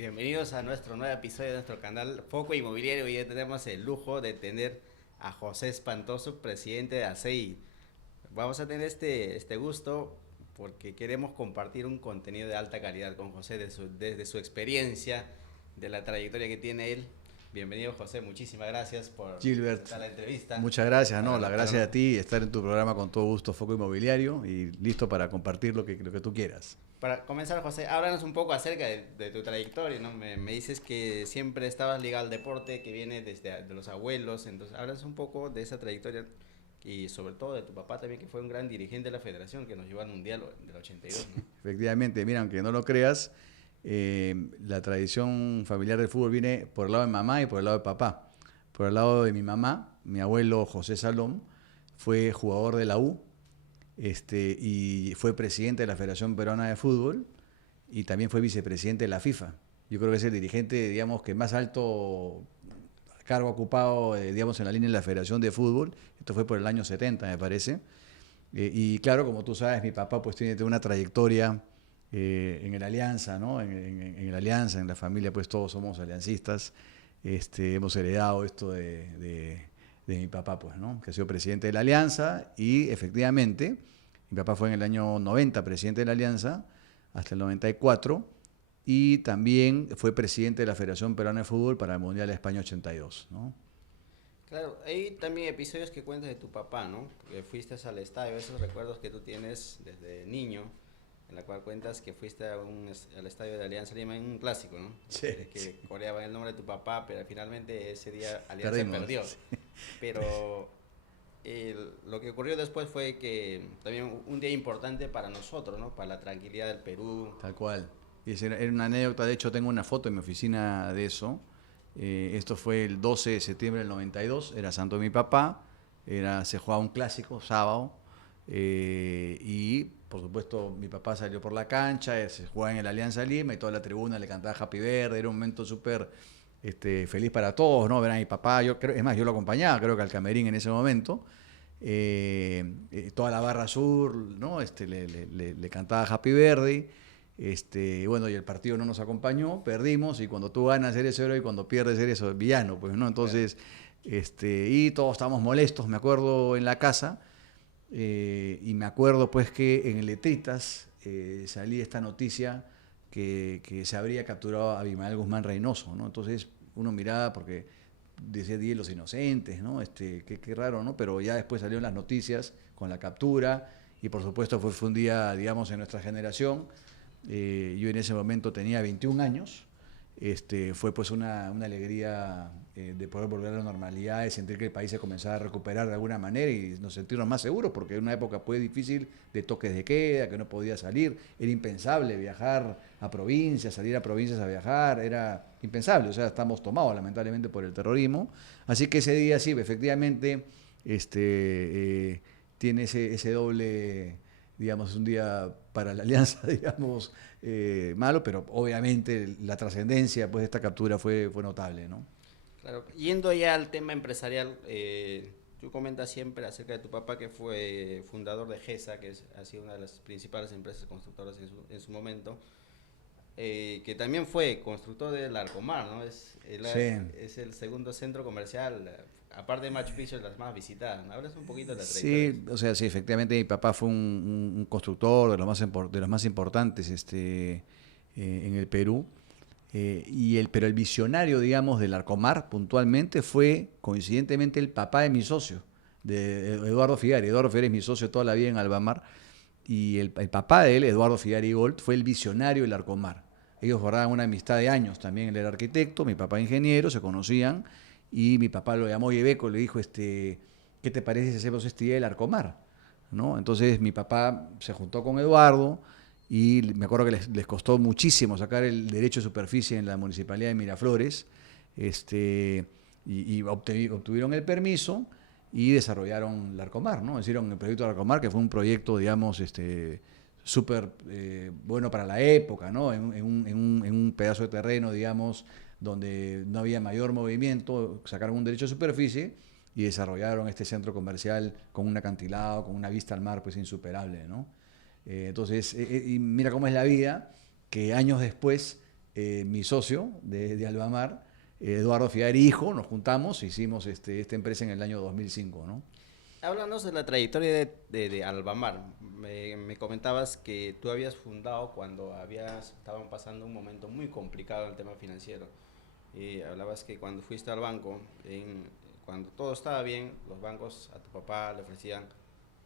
Bienvenidos a nuestro nuevo episodio de nuestro canal Foco Inmobiliario. Hoy ya tenemos el lujo de tener a José Espantoso, presidente de ACEI. Vamos a tener este gusto porque queremos compartir un contenido de alta calidad con José desde su experiencia, de la trayectoria que tiene él. Bienvenido, José, muchísimas gracias por Gilbert, aceptar la entrevista. muchas gracias, Para no, la gracias a nuestro, ti, estar en tu programa con todo gusto, Foco Inmobiliario, y listo para compartir lo que tú quieras. para comenzar, José, háblanos un poco acerca de tu trayectoria, ¿no? Me dices que siempre estabas ligado al deporte, que viene desde de los abuelos, entonces háblanos un poco de esa trayectoria y sobre todo de tu papá también, que fue un gran dirigente de la federación, que nos llevó al Mundial del 82, ¿no? Efectivamente, mira, aunque no lo creas, la tradición familiar del fútbol viene por el lado de mamá y por el lado de papá. Por el lado de mi mamá, mi abuelo José Salom fue jugador de la U, y fue presidente de la Federación Peruana de Fútbol y también fue vicepresidente de la FIFA. Yo creo que es el dirigente, digamos, que más alto cargo ocupado, digamos, en la línea de la Federación de Fútbol. Esto fue por el año 70, me parece. Y claro, como tú sabes, mi papá pues tiene una trayectoria en el Alianza, ¿no? En el Alianza, en la familia, pues todos somos aliancistas. Hemos heredado esto de mi papá, pues, ¿no? Que ha sido presidente de la Alianza y efectivamente, mi papá fue en el año 90 presidente de la Alianza hasta el 94 y también fue presidente de la Federación Peruana de Fútbol para el Mundial de España 82, ¿no? Claro, hay también episodios que cuentas de tu papá, ¿no? Que fuiste al estadio, esos recuerdos que tú tienes desde niño, en la cual cuentas que fuiste al estadio de Alianza Lima en un clásico, ¿no? Sí, sí. Que coreaban el nombre de tu papá, pero finalmente ese día Alianza Perdimos. perdió. Sí. Pero lo que ocurrió después fue que también un día importante para nosotros, ¿no? Para la tranquilidad del Perú. Tal cual. Y era una anécdota, de hecho tengo una foto en mi oficina de eso. Esto fue el 12 de septiembre del 92, era santo de mi papá, se jugaba un clásico, sábado, y por supuesto mi papá salió por la cancha, se jugaba en el Alianza Lima y toda la tribuna le cantaba Happy Verde, era un momento súper feliz para todos, ¿no? Ver a mi papá, yo creo, es más, yo lo acompañaba, creo que al camerín en ese momento. Toda la barra sur, ¿no? Le cantaba Happy Verde. Bueno, y el partido no nos acompañó, perdimos, y cuando tú ganas eres héroe y cuando pierdes eres villano, pues, ¿no? Claro. Entonces, y todos estábamos molestos, me acuerdo, en la casa, y me acuerdo, pues, que en Letritas salía esta noticia que se habría capturado a Abimael Guzmán Reynoso, ¿no? Entonces, uno miraba porque decía Día de los Inocentes, ¿no? Qué raro, ¿no? Pero ya después salieron las noticias con la captura, y por supuesto fue un día, digamos, en nuestra generación. Yo en ese momento tenía 21 años. Fue pues una alegría de poder volver a la normalidad, de sentir que el país se comenzaba a recuperar de alguna manera y nos sentirnos más seguros, porque en una época fue difícil de toques de queda, que no podía salir, era impensable viajar a provincias, salir a provincias a viajar, era impensable, o sea, estamos tomados lamentablemente por el terrorismo. Así que ese día sí, efectivamente, tiene ese doble, digamos, un día para la alianza, digamos, malo, pero obviamente la trascendencia pues, de esta captura fue notable, ¿no? Claro, yendo ya al tema empresarial, tú comentas siempre acerca de tu papá que fue fundador de GESA, ha sido una de las principales empresas constructoras en su momento, que también fue constructor del Arcomar, ¿no? Sí, Es el segundo centro comercial, aparte de Machu Picchu, es las más visitadas, ¿no? Hablas un poquito de la trayectoria. sí, o sea, sí, efectivamente mi papá fue un constructor de los más importantes en el Perú. Pero el visionario, digamos, del Arcomar puntualmente fue coincidentemente el papá de mi socio, de Eduardo Figari. Eduardo Figari es mi socio toda la vida en Albamar, y el papá de él, Eduardo Figari Gold, fue el visionario del Arcomar. Ellos guardaban una amistad de años, también él era arquitecto, mi papá ingeniero, se conocían, y mi papá lo llamó Yebeco, le dijo, ¿qué te parece si hacemos este día del Arcomar? ¿No? Entonces mi papá se juntó con Eduardo, y me acuerdo que les costó muchísimo sacar el derecho de superficie en la municipalidad de Miraflores, y obtuvieron el permiso y desarrollaron Larcomar, ¿no? Hicieron el proyecto de Larcomar, que fue un proyecto, digamos, súper bueno para la época, ¿no? En un pedazo de terreno, digamos, donde no había mayor movimiento, sacaron un derecho de superficie y desarrollaron este centro comercial con un acantilado, con una vista al mar pues insuperable, ¿no? Entonces, y mira cómo es la vida, que años después mi socio de Albamar, Eduardo Figari, hijo, nos juntamos, hicimos esta empresa en el año 2005, ¿no? Háblanos de la trayectoria de Albamar. Me comentabas que tú habías fundado cuando estaban pasando un momento muy complicado en el tema financiero. Y hablabas que cuando fuiste al banco, cuando todo estaba bien, los bancos a tu papá le ofrecían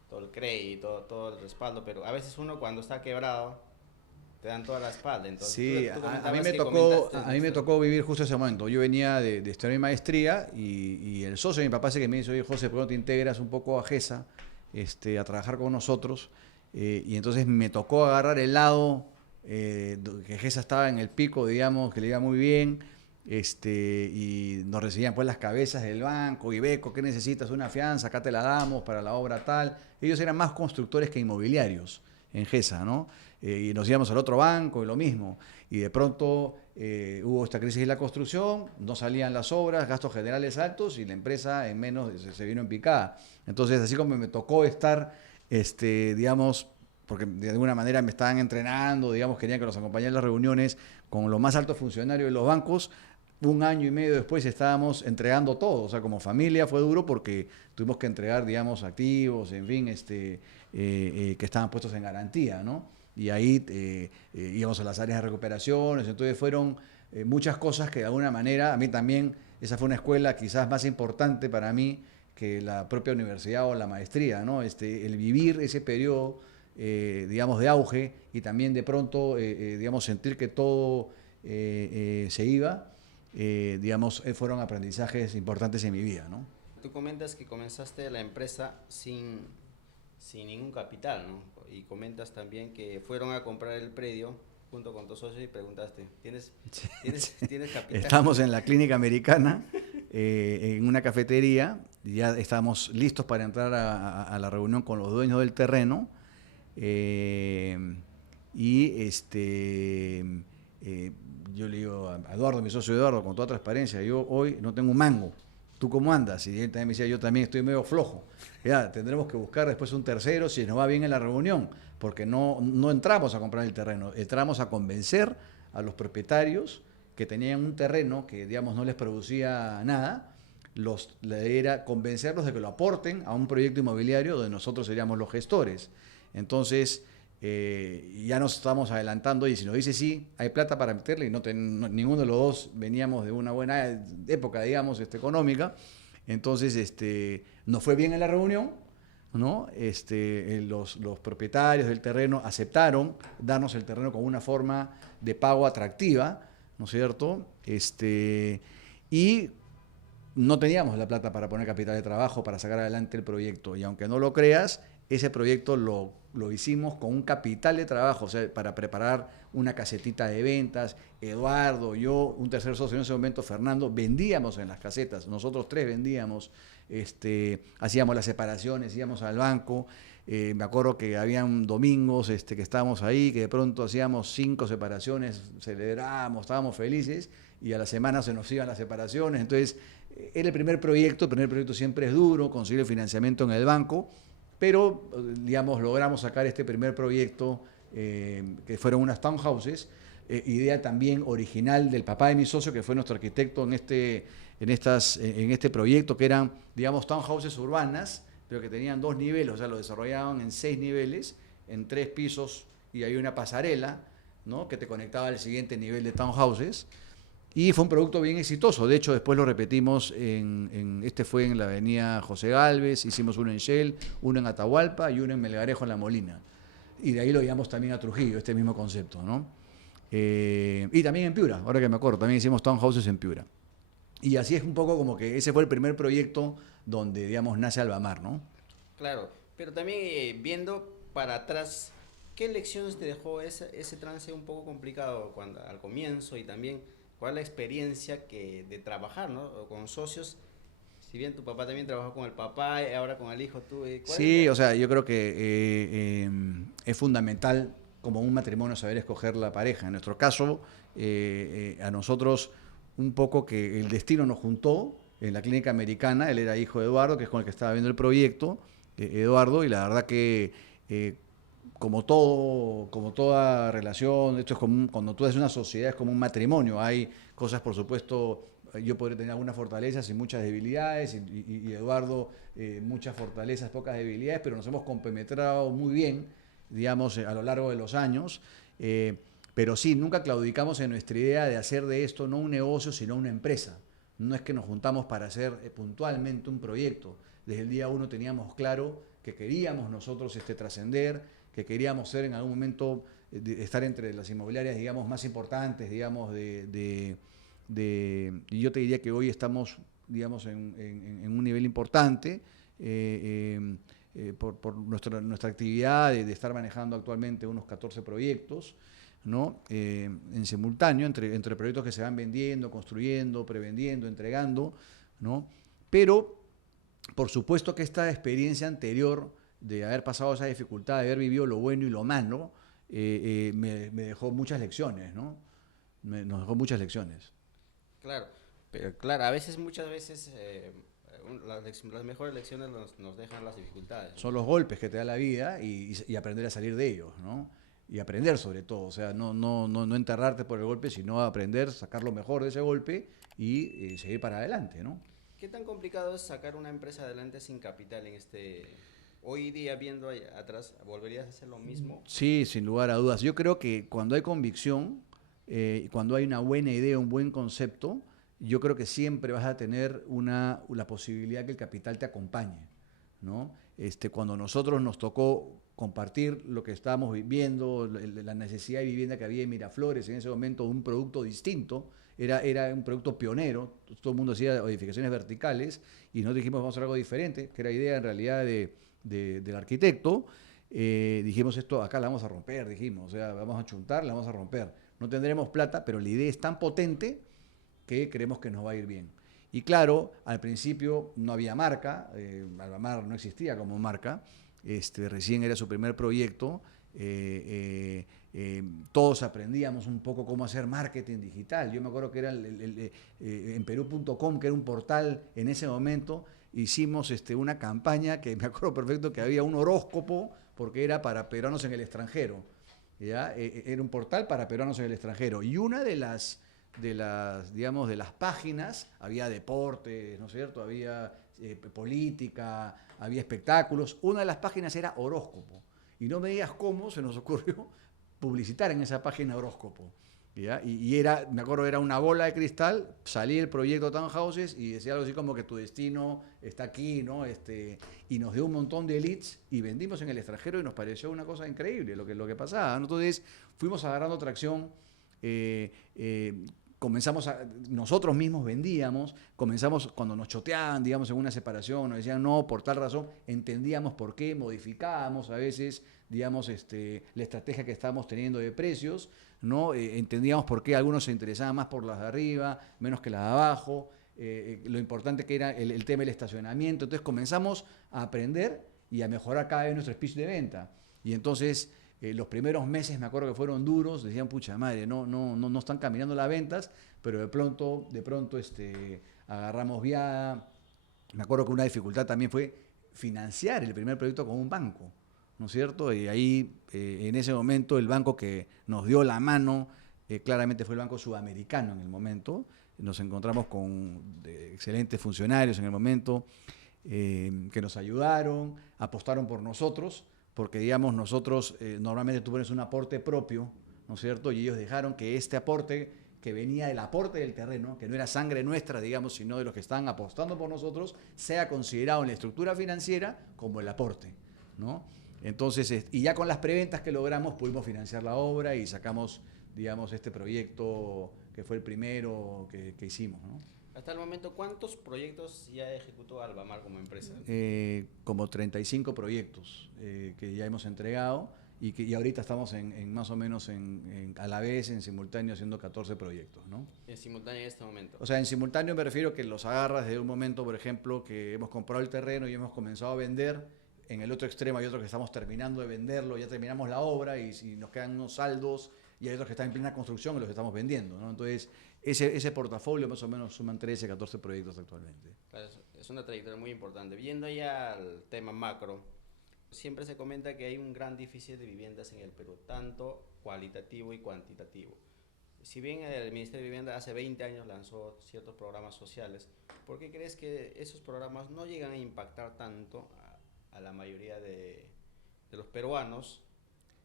todo el crédito, todo el respaldo, pero a veces uno cuando está quebrado te dan toda la espalda. Entonces, Sí, tú a mí comentabas me que tocó, comentaste a mí me tocó vivir justo ese momento. Yo venía de estudiar mi maestría y el socio de mi papá, ese que me dice, oye, José, ¿por qué no te integras un poco a GESA, a trabajar con nosotros? Y entonces me tocó agarrar el lado, que GESA estaba en el pico, digamos, que le iba muy bien, y nos recibían pues las cabezas del banco, Ibeco, ¿qué necesitas? Una fianza, acá te la damos para la obra tal. Ellos eran más constructores que inmobiliarios en GESA, ¿no? Y nos íbamos al otro banco y lo mismo. Y de pronto hubo esta crisis de la construcción, no salían las obras, gastos generales altos y la empresa en menos se vino en picada. Entonces, así como me tocó estar, digamos, porque de alguna manera me estaban entrenando, digamos, querían que los acompañara en las reuniones con los más altos funcionarios de los bancos. Un año y medio después estábamos entregando todo, o sea, como familia fue duro porque tuvimos que entregar, digamos, activos, en fin, que estaban puestos en garantía, ¿no? Y ahí íbamos a las áreas de recuperaciones, entonces fueron muchas cosas que de alguna manera, a mí también, esa fue una escuela quizás más importante para mí que la propia universidad o la maestría, ¿no? El vivir ese periodo, digamos, de auge y también de pronto, digamos, sentir que todo se iba, digamos, fueron aprendizajes importantes en mi vida, ¿no? Tú comentas que comenzaste la empresa sin ningún capital, ¿no? Y comentas también que fueron a comprar el predio junto con tu socio y preguntaste, ¿tienes capital? Estamos en la clínica americana, en una cafetería, y ya estamos listos para entrar a la reunión con los dueños del terreno. Y yo le digo a Eduardo, mi socio Eduardo, con toda transparencia, yo hoy no tengo un mango. ¿Tú cómo andas? Y él también me decía, yo también estoy medio flojo. Ya, tendremos que buscar después un tercero si nos va bien en la reunión, porque no entramos a comprar el terreno, entramos a convencer a los propietarios que tenían un terreno que, digamos, no les producía nada, era convencerlos de que lo aporten a un proyecto inmobiliario donde nosotros seríamos los gestores. Entonces, ya nos estamos adelantando y si nos dice sí, hay plata para meterle y ninguno de los dos veníamos de una buena época, digamos, económica. Entonces, nos fue bien en la reunión, ¿no? Los propietarios del terreno aceptaron darnos el terreno con una forma de pago atractiva, ¿no es cierto? Y no teníamos la plata para poner capital de trabajo para sacar adelante el proyecto. Y aunque no lo creas, ese proyecto lo hicimos con un capital de trabajo, o sea, para preparar una casetita de ventas. Eduardo, yo, un tercer socio en ese momento, Fernando, vendíamos en las casetas. Nosotros tres vendíamos, hacíamos las separaciones, íbamos al banco. Me acuerdo que habían domingos que estábamos ahí, que de pronto hacíamos 5 separaciones, celebrábamos, estábamos felices y a la semana se nos iban las separaciones. Entonces, era el primer proyecto siempre es duro, conseguir el financiamiento en el banco, pero, digamos, logramos sacar este primer proyecto, que fueron unas townhouses, idea también original del papá de mi socio, que fue nuestro arquitecto en este proyecto, que eran, digamos, townhouses urbanas, pero que tenían 2 niveles, o sea, lo desarrollaban en 6 niveles, en 3 pisos, y hay una pasarela, ¿no?, que te conectaba al siguiente nivel de townhouses. Y fue un producto bien exitoso. De hecho, después lo repetimos fue en la avenida José Gálvez, hicimos uno en Shell, uno en Atahualpa y uno en Melgarejo, en La Molina. Y de ahí lo llevamos también a Trujillo, este mismo concepto, ¿no? Y también en Piura, ahora que me acuerdo, también hicimos townhouses en Piura. Y así es un poco como que ese fue el primer proyecto donde, digamos, nace Albamar, ¿no? Claro, pero también viendo para atrás, ¿qué lecciones te dejó ese trance un poco complicado al comienzo y también cuál es la experiencia de trabajar, ¿no?, con socios? Si bien tu papá también trabajó con el papá y ahora con el hijo, Sí, o sea, yo creo que es fundamental como un matrimonio saber escoger la pareja. En nuestro caso, a nosotros un poco que el destino nos juntó en la clínica americana. Él era hijo de Eduardo, que es con el que estaba viendo el proyecto, Eduardo, y la verdad que como toda relación, esto es como cuando tú haces una sociedad es como un matrimonio. Hay cosas, por supuesto, yo podría tener algunas fortalezas y muchas debilidades, y Eduardo muchas fortalezas, pocas debilidades, pero nos hemos compenetrado muy bien, digamos, a lo largo de los años. Pero sí, nunca claudicamos en nuestra idea de hacer de esto no un negocio, sino una empresa. No es que nos juntamos para hacer puntualmente un proyecto. Desde el día uno teníamos claro que queríamos nosotros trascender, que queríamos ser en algún momento, estar entre las inmobiliarias, digamos, más importantes, digamos, y yo te diría que hoy estamos, digamos, en un nivel importante por nuestra actividad de estar manejando actualmente unos 14 proyectos, ¿no? En simultáneo, entre proyectos que se van vendiendo, construyendo, prevendiendo, entregando, ¿no? Pero, por supuesto que esta experiencia anterior de haber pasado esa dificultad, de haber vivido lo bueno y lo malo, me dejó muchas lecciones, ¿no? Nos dejó muchas lecciones. Claro, pero claro, a veces, muchas veces, las mejores lecciones nos dejan las dificultades, ¿no? Son los golpes que te da la vida y aprender a salir de ellos, ¿no? Y aprender sobre todo, o sea, no enterrarte por el golpe, sino aprender, sacar lo mejor de ese golpe y seguir para adelante, ¿no? ¿Qué tan complicado es sacar una empresa adelante sin capital hoy día viendo atrás? ¿Volverías a hacer lo mismo? Sí, sin lugar a dudas. Yo creo que cuando hay convicción, cuando hay una buena idea, un buen concepto, yo creo que siempre vas a tener la posibilidad que el capital te acompañe, ¿no? Cuando nosotros nos tocó compartir lo que estábamos viviendo, la necesidad de vivienda que había en Miraflores en ese momento, un producto distinto, era un producto pionero, todo el mundo hacía edificaciones verticales y nosotros dijimos vamos a hacer algo diferente, que era idea en realidad del arquitecto. Dijimos esto acá la vamos a romper, dijimos, o sea, vamos a chuntar, la vamos a romper. No tendremos plata, pero la idea es tan potente que creemos que nos va a ir bien. Y claro, al principio no había marca, Albamar no existía como marca, recién era su primer proyecto, todos aprendíamos un poco cómo hacer marketing digital. Yo me acuerdo que era en perú.com, que era un portal en ese momento, hicimos una campaña que me acuerdo perfecto que había un horóscopo, porque era para peruanos en el extranjero. ¿Ya? Era un portal para peruanos en el extranjero. Y una digamos, de las páginas, había deportes, ¿no es cierto? Había política, había espectáculos. Una de las páginas era horóscopo. Y no me digas cómo se nos ocurrió publicitar en esa página horóscopo. ¿Ya? Me acuerdo, era una bola de cristal, salí el proyecto Townhouses y decía algo así como que tu destino está aquí, ¿no? Y nos dio un montón de leads y vendimos en el extranjero y nos pareció una cosa increíble lo que pasaba, ¿no? Entonces fuimos agarrando tracción, nosotros mismos vendíamos, comenzamos cuando nos choteaban, digamos, en una separación, nos decían no, por tal razón, entendíamos por qué, modificábamos a veces, digamos, la estrategia que estábamos teniendo de precios, ¿no? Entendíamos por qué algunos se interesaban más por las de arriba, menos que las de abajo, lo importante que era el tema del estacionamiento. Entonces comenzamos a aprender y a mejorar cada vez nuestro speech de venta. Y entonces los primeros meses me acuerdo que fueron duros, decían, pucha madre, no están caminando las ventas, pero de pronto agarramos viada. Me acuerdo que una dificultad también fue financiar el primer proyecto con un banco, ¿no es cierto? Y ahí, en ese momento, el banco que nos dio la mano, claramente fue el Banco Sudamericano en el momento. Nos encontramos con excelentes funcionarios en el momento que nos ayudaron, apostaron por nosotros, porque digamos nosotros normalmente tú pones un aporte propio, ¿no es cierto? Y ellos dejaron que este aporte que venía del aporte del terreno, que no era sangre nuestra, digamos, sino de los que estaban apostando por nosotros, sea considerado en la estructura financiera como el aporte, ¿no? Entonces, y ya con las preventas que logramos pudimos financiar la obra y sacamos, digamos, este proyecto que fue el primero que hicimos, ¿no? Hasta el momento, ¿cuántos proyectos ya ejecutó Albamar como empresa? Como 35 proyectos que ya hemos entregado y ahorita estamos en más o menos a la vez, en simultáneo, haciendo 14 proyectos, ¿no? En simultáneo en este momento. O sea, en simultáneo me refiero que los agarras de un momento, por ejemplo, que hemos comprado el terreno y hemos comenzado a vender. En el otro extremo hay otro que estamos terminando de venderlo, ya terminamos la obra y nos quedan unos saldos, y hay otros que están en plena construcción y los que estamos vendiendo, ¿no? Entonces, ese portafolio más o menos suman 13, 14 proyectos actualmente. Claro, es una trayectoria muy importante. Viendo ya el tema macro, Siempre se comenta que hay un gran déficit de viviendas en el Perú, tanto cualitativo y cuantitativo. Si bien el Ministerio de Vivienda hace 20 años lanzó ciertos programas sociales, ¿por qué crees que esos programas no llegan a impactar tanto a la mayoría de los peruanos?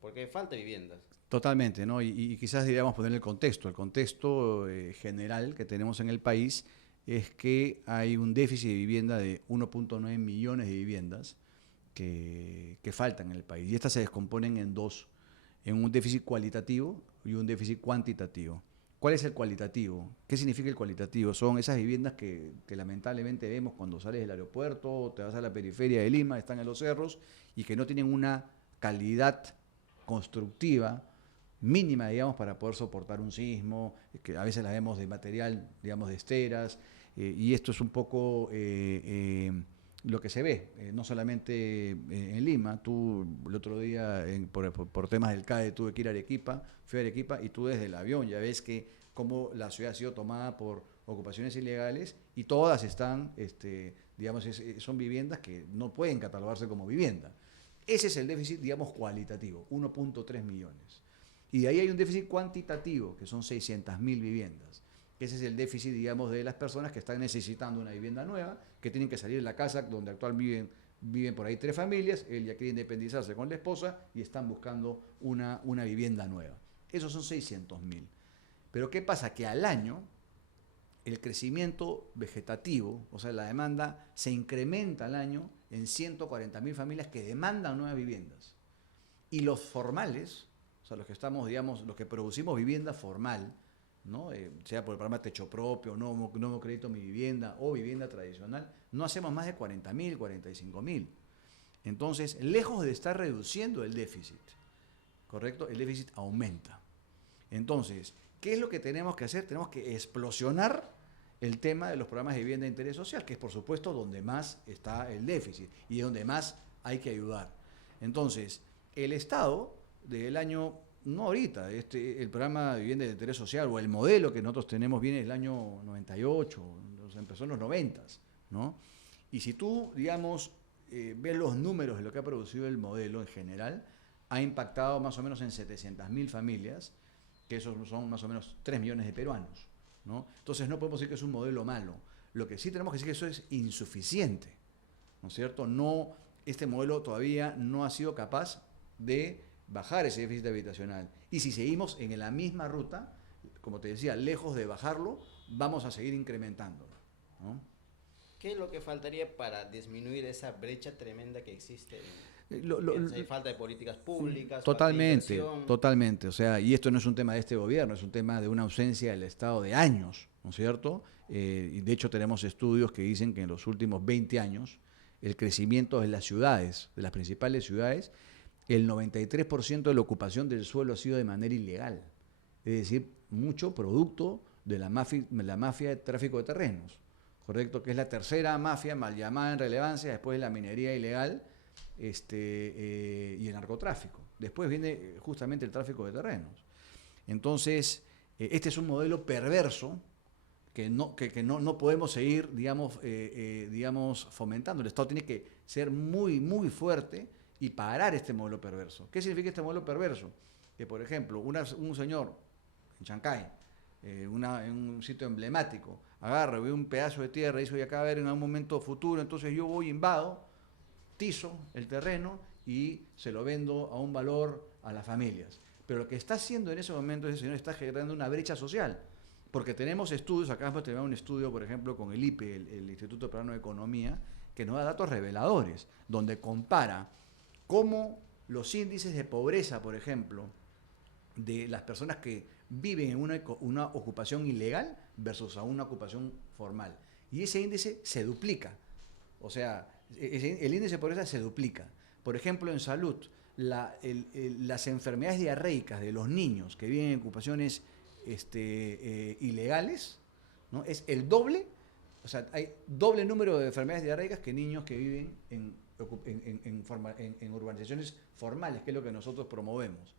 Porque falta viviendas. Totalmente, ¿no? Y quizás deberíamos poner el contexto. El contexto general que tenemos en el país es que hay un déficit de vivienda de 1.9 millones de viviendas que faltan en el país. Y estas se descomponen en dos, en un déficit cualitativo y un déficit cuantitativo. ¿Cuál es el cualitativo? ¿Qué significa el cualitativo? Son esas viviendas que lamentablemente vemos cuando sales del aeropuerto, te vas a la periferia de Lima, están en los cerros y que no tienen una calidad constructiva mínima, digamos, para poder soportar un sismo, que a veces la vemos de material, digamos, de esteras, y esto es un poco lo que se ve, no solamente en Lima. Tú el otro día, por temas del CAE, tuve que ir a Arequipa, fui a Arequipa y tú desde el avión ya ves que cómo la ciudad ha sido tomada por ocupaciones ilegales y todas están, digamos, son viviendas que no pueden catalogarse como vivienda. Ese es el déficit, digamos, cualitativo, 1.3 millones. Y de ahí hay un déficit cuantitativo, que son 600.000 viviendas. Ese es el déficit, digamos, de las personas que están necesitando una vivienda nueva, que tienen que salir de la casa donde actualmente viven por ahí 3 familias, él ya quiere independizarse con la esposa y están buscando una vivienda nueva. Esos son 600.000. Pero ¿qué pasa? Que al año el crecimiento vegetativo, o sea, la demanda se incrementa al año en 140.000 familias que demandan nuevas viviendas. Y los formales, o sea, los que estamos, digamos, los que producimos vivienda formal, ¿no? Sea por el programa Techo Propio, nuevo Crédito Mi Vivienda o vivienda tradicional, no hacemos más de 40.000, 45.000. Entonces, lejos de estar reduciendo el déficit, ¿correcto? El déficit aumenta. Entonces, ¿qué es lo que tenemos que hacer? Tenemos que explosionar el tema de los programas de vivienda de interés social, que es por supuesto donde más está el déficit y donde más hay que ayudar. Entonces, el Estado, desde el año, no ahorita, el programa de vivienda de interés social o el modelo que nosotros tenemos viene del año 98, o sea, empezó en los 90, ¿no? Y si tú, digamos, ves los números de lo que ha producido el modelo en general, ha impactado más o menos en 700.000 familias, que esos son más o menos 3 millones de peruanos, ¿no? Entonces no podemos decir que es un modelo malo. Lo que sí tenemos que decir es que eso es insuficiente, ¿no es cierto? No, este modelo todavía no ha sido capaz de bajar ese déficit habitacional. Y si seguimos en la misma ruta, como te decía, lejos de bajarlo, vamos a seguir incrementándolo, ¿no? ¿Qué es lo que faltaría para disminuir esa brecha tremenda que existe? Hay falta de políticas públicas, totalmente, falta de inversión. totalmente. O sea, y esto no es un tema de este gobierno, es un tema de una ausencia del Estado de años, ¿no es cierto? Y de hecho tenemos estudios que dicen que en los últimos 20 años el crecimiento de las ciudades, de las principales ciudades, el 93% de la ocupación del suelo ha sido de manera ilegal. Es decir, mucho producto de la mafia de tráfico de terrenos, ¿correcto? Que es la tercera mafia mal llamada en relevancia después de la minería ilegal y el narcotráfico. Después viene justamente el tráfico de terrenos. Entonces, este es un modelo perverso que no podemos seguir, digamos, fomentando. El Estado tiene que ser muy, muy fuerte y parar este modelo perverso. ¿Qué significa este modelo perverso? Que, por ejemplo, un señor en Chancay, en un sitio emblemático, agarra, ve un pedazo de tierra y dice, acá va a haber en algún momento futuro, entonces yo voy, invado, tizo el terreno y se lo vendo a un valor a las familias. Pero lo que está haciendo en ese momento ese señor está generando una brecha social. Porque tenemos estudios, acá hemos tenido un estudio, por ejemplo, con el IPE, el Instituto Peruano de Economía, que nos da datos reveladores, donde compara cómo los índices de pobreza, por ejemplo, de las personas que viven en una ocupación ilegal versus a una ocupación formal. Y ese índice se duplica. O sea, el índice de pobreza se duplica. Por ejemplo, en salud, las enfermedades diarreicas de los niños que viven en ocupaciones ilegales, ¿no? Es el doble, o sea, hay doble número de enfermedades diarreicas que niños que viven en urbanizaciones formales, que es lo que nosotros promovemos.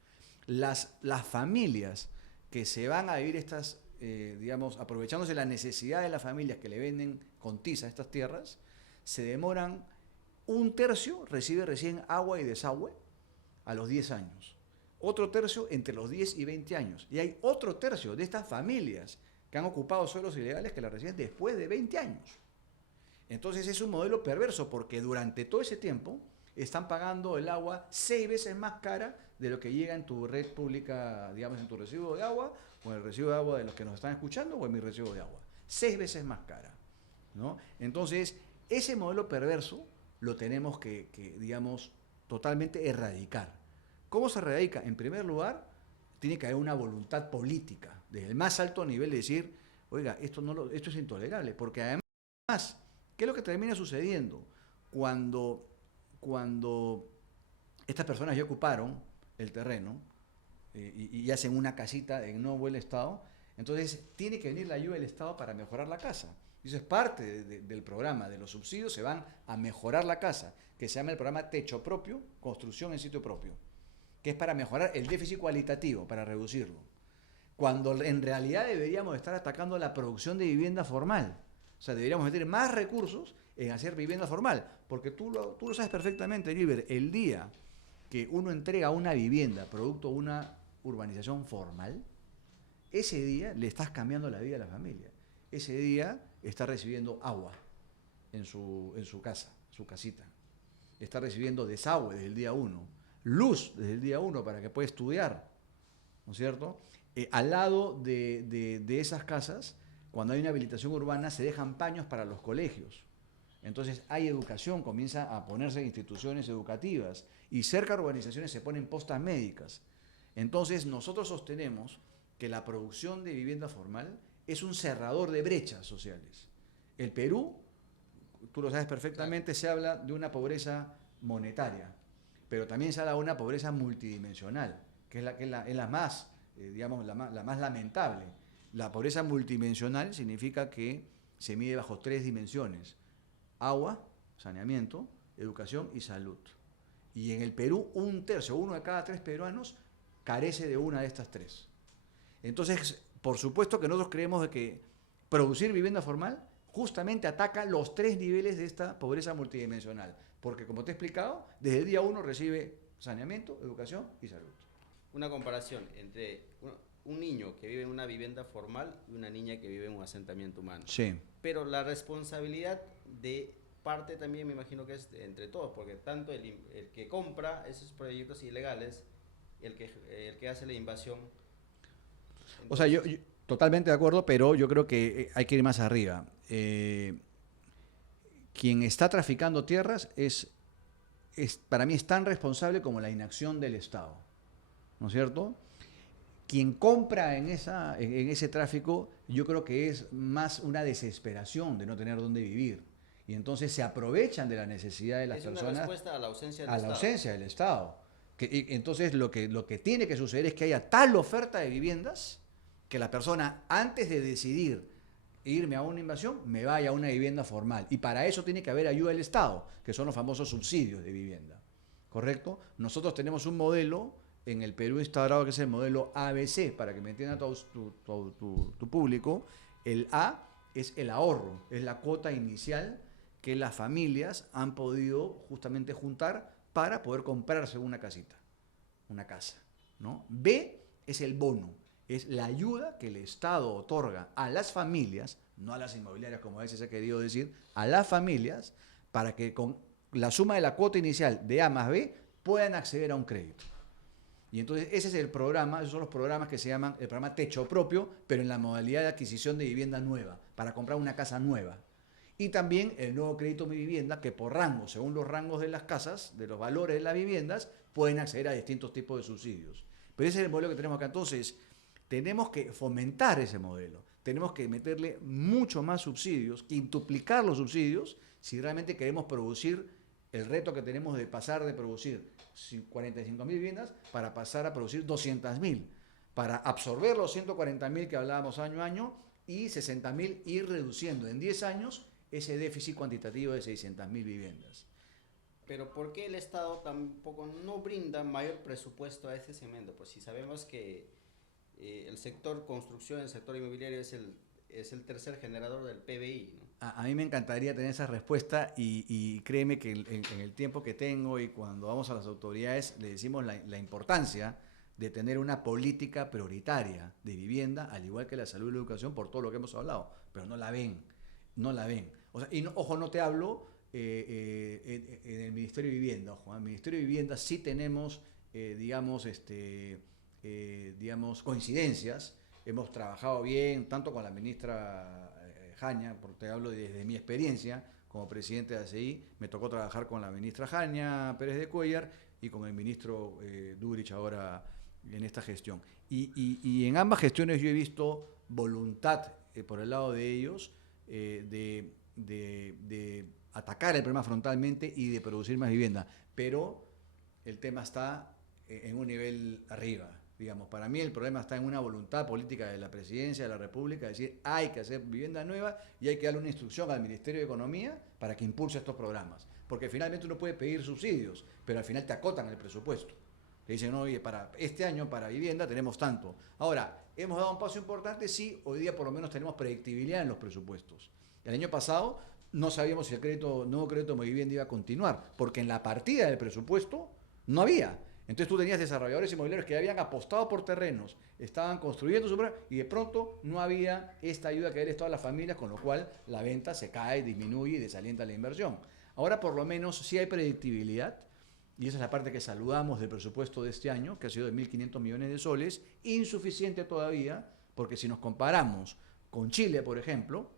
Las familias que se van a vivir estas, digamos, aprovechándose la necesidad de las familias que le venden con tiza estas tierras, se demoran Un tercio recibe recién agua y desagüe a los 10 años. Otro tercio entre los 10 y 20 años. Y hay otro tercio de estas familias que han ocupado suelos ilegales que la reciben después de 20 años. Entonces es un modelo perverso porque durante todo ese tiempo están pagando el agua 6 veces más cara de lo que llega en tu red pública, digamos, en tu recibo de agua, o en el recibo de agua de los que nos están escuchando, o en mi recibo de agua. 6 veces más cara, ¿no? Entonces, ese modelo perverso lo tenemos que, digamos, totalmente erradicar. ¿Cómo se erradica? En primer lugar, tiene que haber una voluntad política, desde el más alto nivel, de decir, oiga, esto es intolerable, porque además, ¿qué es lo que termina sucediendo? Cuando estas personas ya ocuparon el terreno y hacen una casita en no buen estado, entonces tiene que venir la ayuda del Estado para mejorar la casa. Y eso es parte del programa, de los subsidios se van a mejorar la casa, que se llama el programa Techo Propio, Construcción en Sitio Propio, que es para mejorar el déficit cualitativo, para reducirlo. Cuando en realidad deberíamos estar atacando la producción de vivienda formal. O sea, deberíamos meter más recursos en hacer vivienda formal, porque tú lo sabes perfectamente, Gilbert, el día que uno entrega una vivienda producto de una urbanización formal, ese día le estás cambiando la vida a la familia. Ese día está recibiendo agua en su casa, su casita. Está recibiendo desagüe desde el día 1, luz desde el día 1 para que pueda estudiar, ¿no es cierto? Al lado de esas casas, cuando hay una habilitación urbana, se dejan paños para los colegios. Entonces hay educación, comienza a ponerse instituciones educativas y cerca de urbanizaciones se ponen postas médicas. Entonces nosotros sostenemos que la producción de vivienda formal es un cerrador de brechas sociales. El Perú, tú lo sabes perfectamente, se habla de una pobreza monetaria, pero también se habla de una pobreza multidimensional, que es la más, digamos, la más lamentable. La pobreza multidimensional significa que se mide bajo 3 dimensiones: agua, saneamiento, educación y salud. Y en el Perú, un tercio, 1 de cada 3 peruanos, carece de una de estas 3. Entonces, por supuesto que nosotros creemos de que producir vivienda formal justamente ataca los 3 niveles de esta pobreza multidimensional. Porque, como te he explicado, desde el día 1 recibe saneamiento, educación y salud. Una comparación entre un niño que vive en una vivienda formal y una niña que vive en un asentamiento humano. Sí. Pero la responsabilidad de parte también me imagino que es entre todos, porque tanto el que compra esos proyectos ilegales, el que hace la invasión. Entonces, o sea, yo totalmente de acuerdo, pero yo creo que hay que ir más arriba. Quien está traficando tierras para mí es tan responsable como la inacción del Estado, ¿no es cierto? Quien compra en ese tráfico, yo creo que es más una desesperación de no tener dónde vivir. Y entonces se aprovechan de la necesidad de las personas. Es una respuesta a la ausencia del a Estado. la ausencia del Estado. Entonces lo que tiene que suceder es que haya tal oferta de viviendas que la persona, antes de decidir irme a una invasión, me vaya a una vivienda formal. Y para eso tiene que haber ayuda del Estado, que son los famosos subsidios de vivienda. ¿Correcto? Nosotros tenemos un modelo en el Perú instaurado que es el modelo ABC, para que me entienda tu público. El A es el ahorro, es la cuota inicial que las familias han podido justamente juntar para poder comprarse una casita, una casa, ¿no? B es el bono, es la ayuda que el Estado otorga a las familias, no a las inmobiliarias como a veces se ha querido decir, a las familias, para que con la suma de la cuota inicial de A más B puedan acceder a un crédito. Y entonces ese es el programa, esos son los programas que se llaman el programa Techo Propio, pero en la modalidad de adquisición de vivienda nueva, para comprar una casa nueva. Y también el nuevo crédito Mi Vivienda, que por rango, según los rangos de las casas, de los valores de las viviendas, pueden acceder a distintos tipos de subsidios. Pero ese es el modelo que tenemos acá. Entonces, tenemos que fomentar ese modelo. Tenemos que meterle mucho más subsidios, quintuplicar los subsidios, si realmente queremos producir el reto que tenemos de pasar de producir 45.000 viviendas para pasar a producir 200.000, para absorber los 140.000 que hablábamos año a año y 60.000 ir reduciendo en 10 años ese déficit cuantitativo de 600.000 viviendas. Pero ¿por qué el Estado tampoco no brinda mayor presupuesto a ese segmento? Pues si sabemos que el sector construcción, el sector inmobiliario es es el tercer generador del PBI, ¿no? A mí me encantaría tener esa respuesta y créeme que en el tiempo que tengo y cuando vamos a las autoridades le decimos la importancia de tener una política prioritaria de vivienda, al igual que la salud y la educación, por todo lo que hemos hablado, pero no la ven, no la ven. O sea, y no, ojo, no te hablo en el Ministerio de Vivienda, ojo, en el Ministerio de Vivienda sí tenemos, digamos, coincidencias, hemos trabajado bien, tanto con la ministra Jaña, porque te hablo desde mi experiencia como presidente de ACI, me tocó trabajar con la ministra Jaña Pérez de Cuellar y con el ministro Durich ahora en esta gestión. Y en ambas gestiones yo he visto voluntad por el lado de ellos de atacar el problema frontalmente y de producir más vivienda, pero el tema está en un nivel arriba. Digamos, para mí el problema está en una voluntad política de la Presidencia de la República, de decir hay que hacer vivienda nueva y hay que darle una instrucción al Ministerio de Economía para que impulse estos programas. Porque finalmente uno puede pedir subsidios, pero al final te acotan el presupuesto. Te dicen, no, oye, para este año para vivienda tenemos tanto. Ahora, ¿hemos dado un paso importante? Sí, hoy día por lo menos tenemos predictibilidad en los presupuestos. El año pasado no sabíamos si el nuevo crédito de vivienda iba a continuar, porque en la partida del presupuesto no había. Entonces tú tenías desarrolladores inmobiliarios que habían apostado por terrenos, estaban construyendo su programa y de pronto no había esta ayuda que da el Estado a las familias, con lo cual la venta se cae, disminuye y desalienta la inversión. Ahora por lo menos sí hay predictibilidad y esa es la parte que saludamos del presupuesto de este año, que ha sido de 1.500 millones de soles, insuficiente todavía, porque si nos comparamos con Chile, por ejemplo,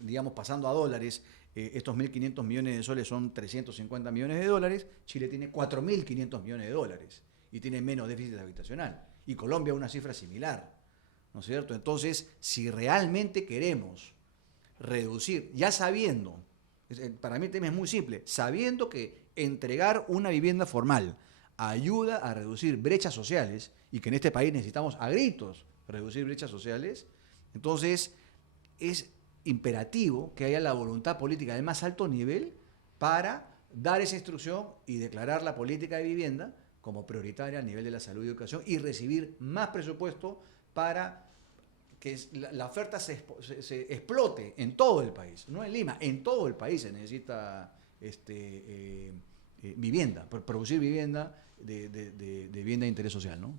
digamos pasando a dólares, estos 1.500 millones de soles son 350 millones de dólares, Chile tiene 4.500 millones de dólares y tiene menos déficit habitacional. Y Colombia una cifra similar, ¿no es cierto? Entonces, si realmente queremos reducir, ya sabiendo, para mí el tema es muy simple, sabiendo que entregar una vivienda formal ayuda a reducir brechas sociales y que en este país necesitamos a gritos reducir brechas sociales, entonces es imperativo que haya la voluntad política del más alto nivel para dar esa instrucción y declarar la política de vivienda como prioritaria a nivel de la salud y educación y recibir más presupuesto para que la oferta se explote en todo el país, no en Lima, en todo el país se necesita vivienda, producir vivienda de vivienda de interés social, ¿no?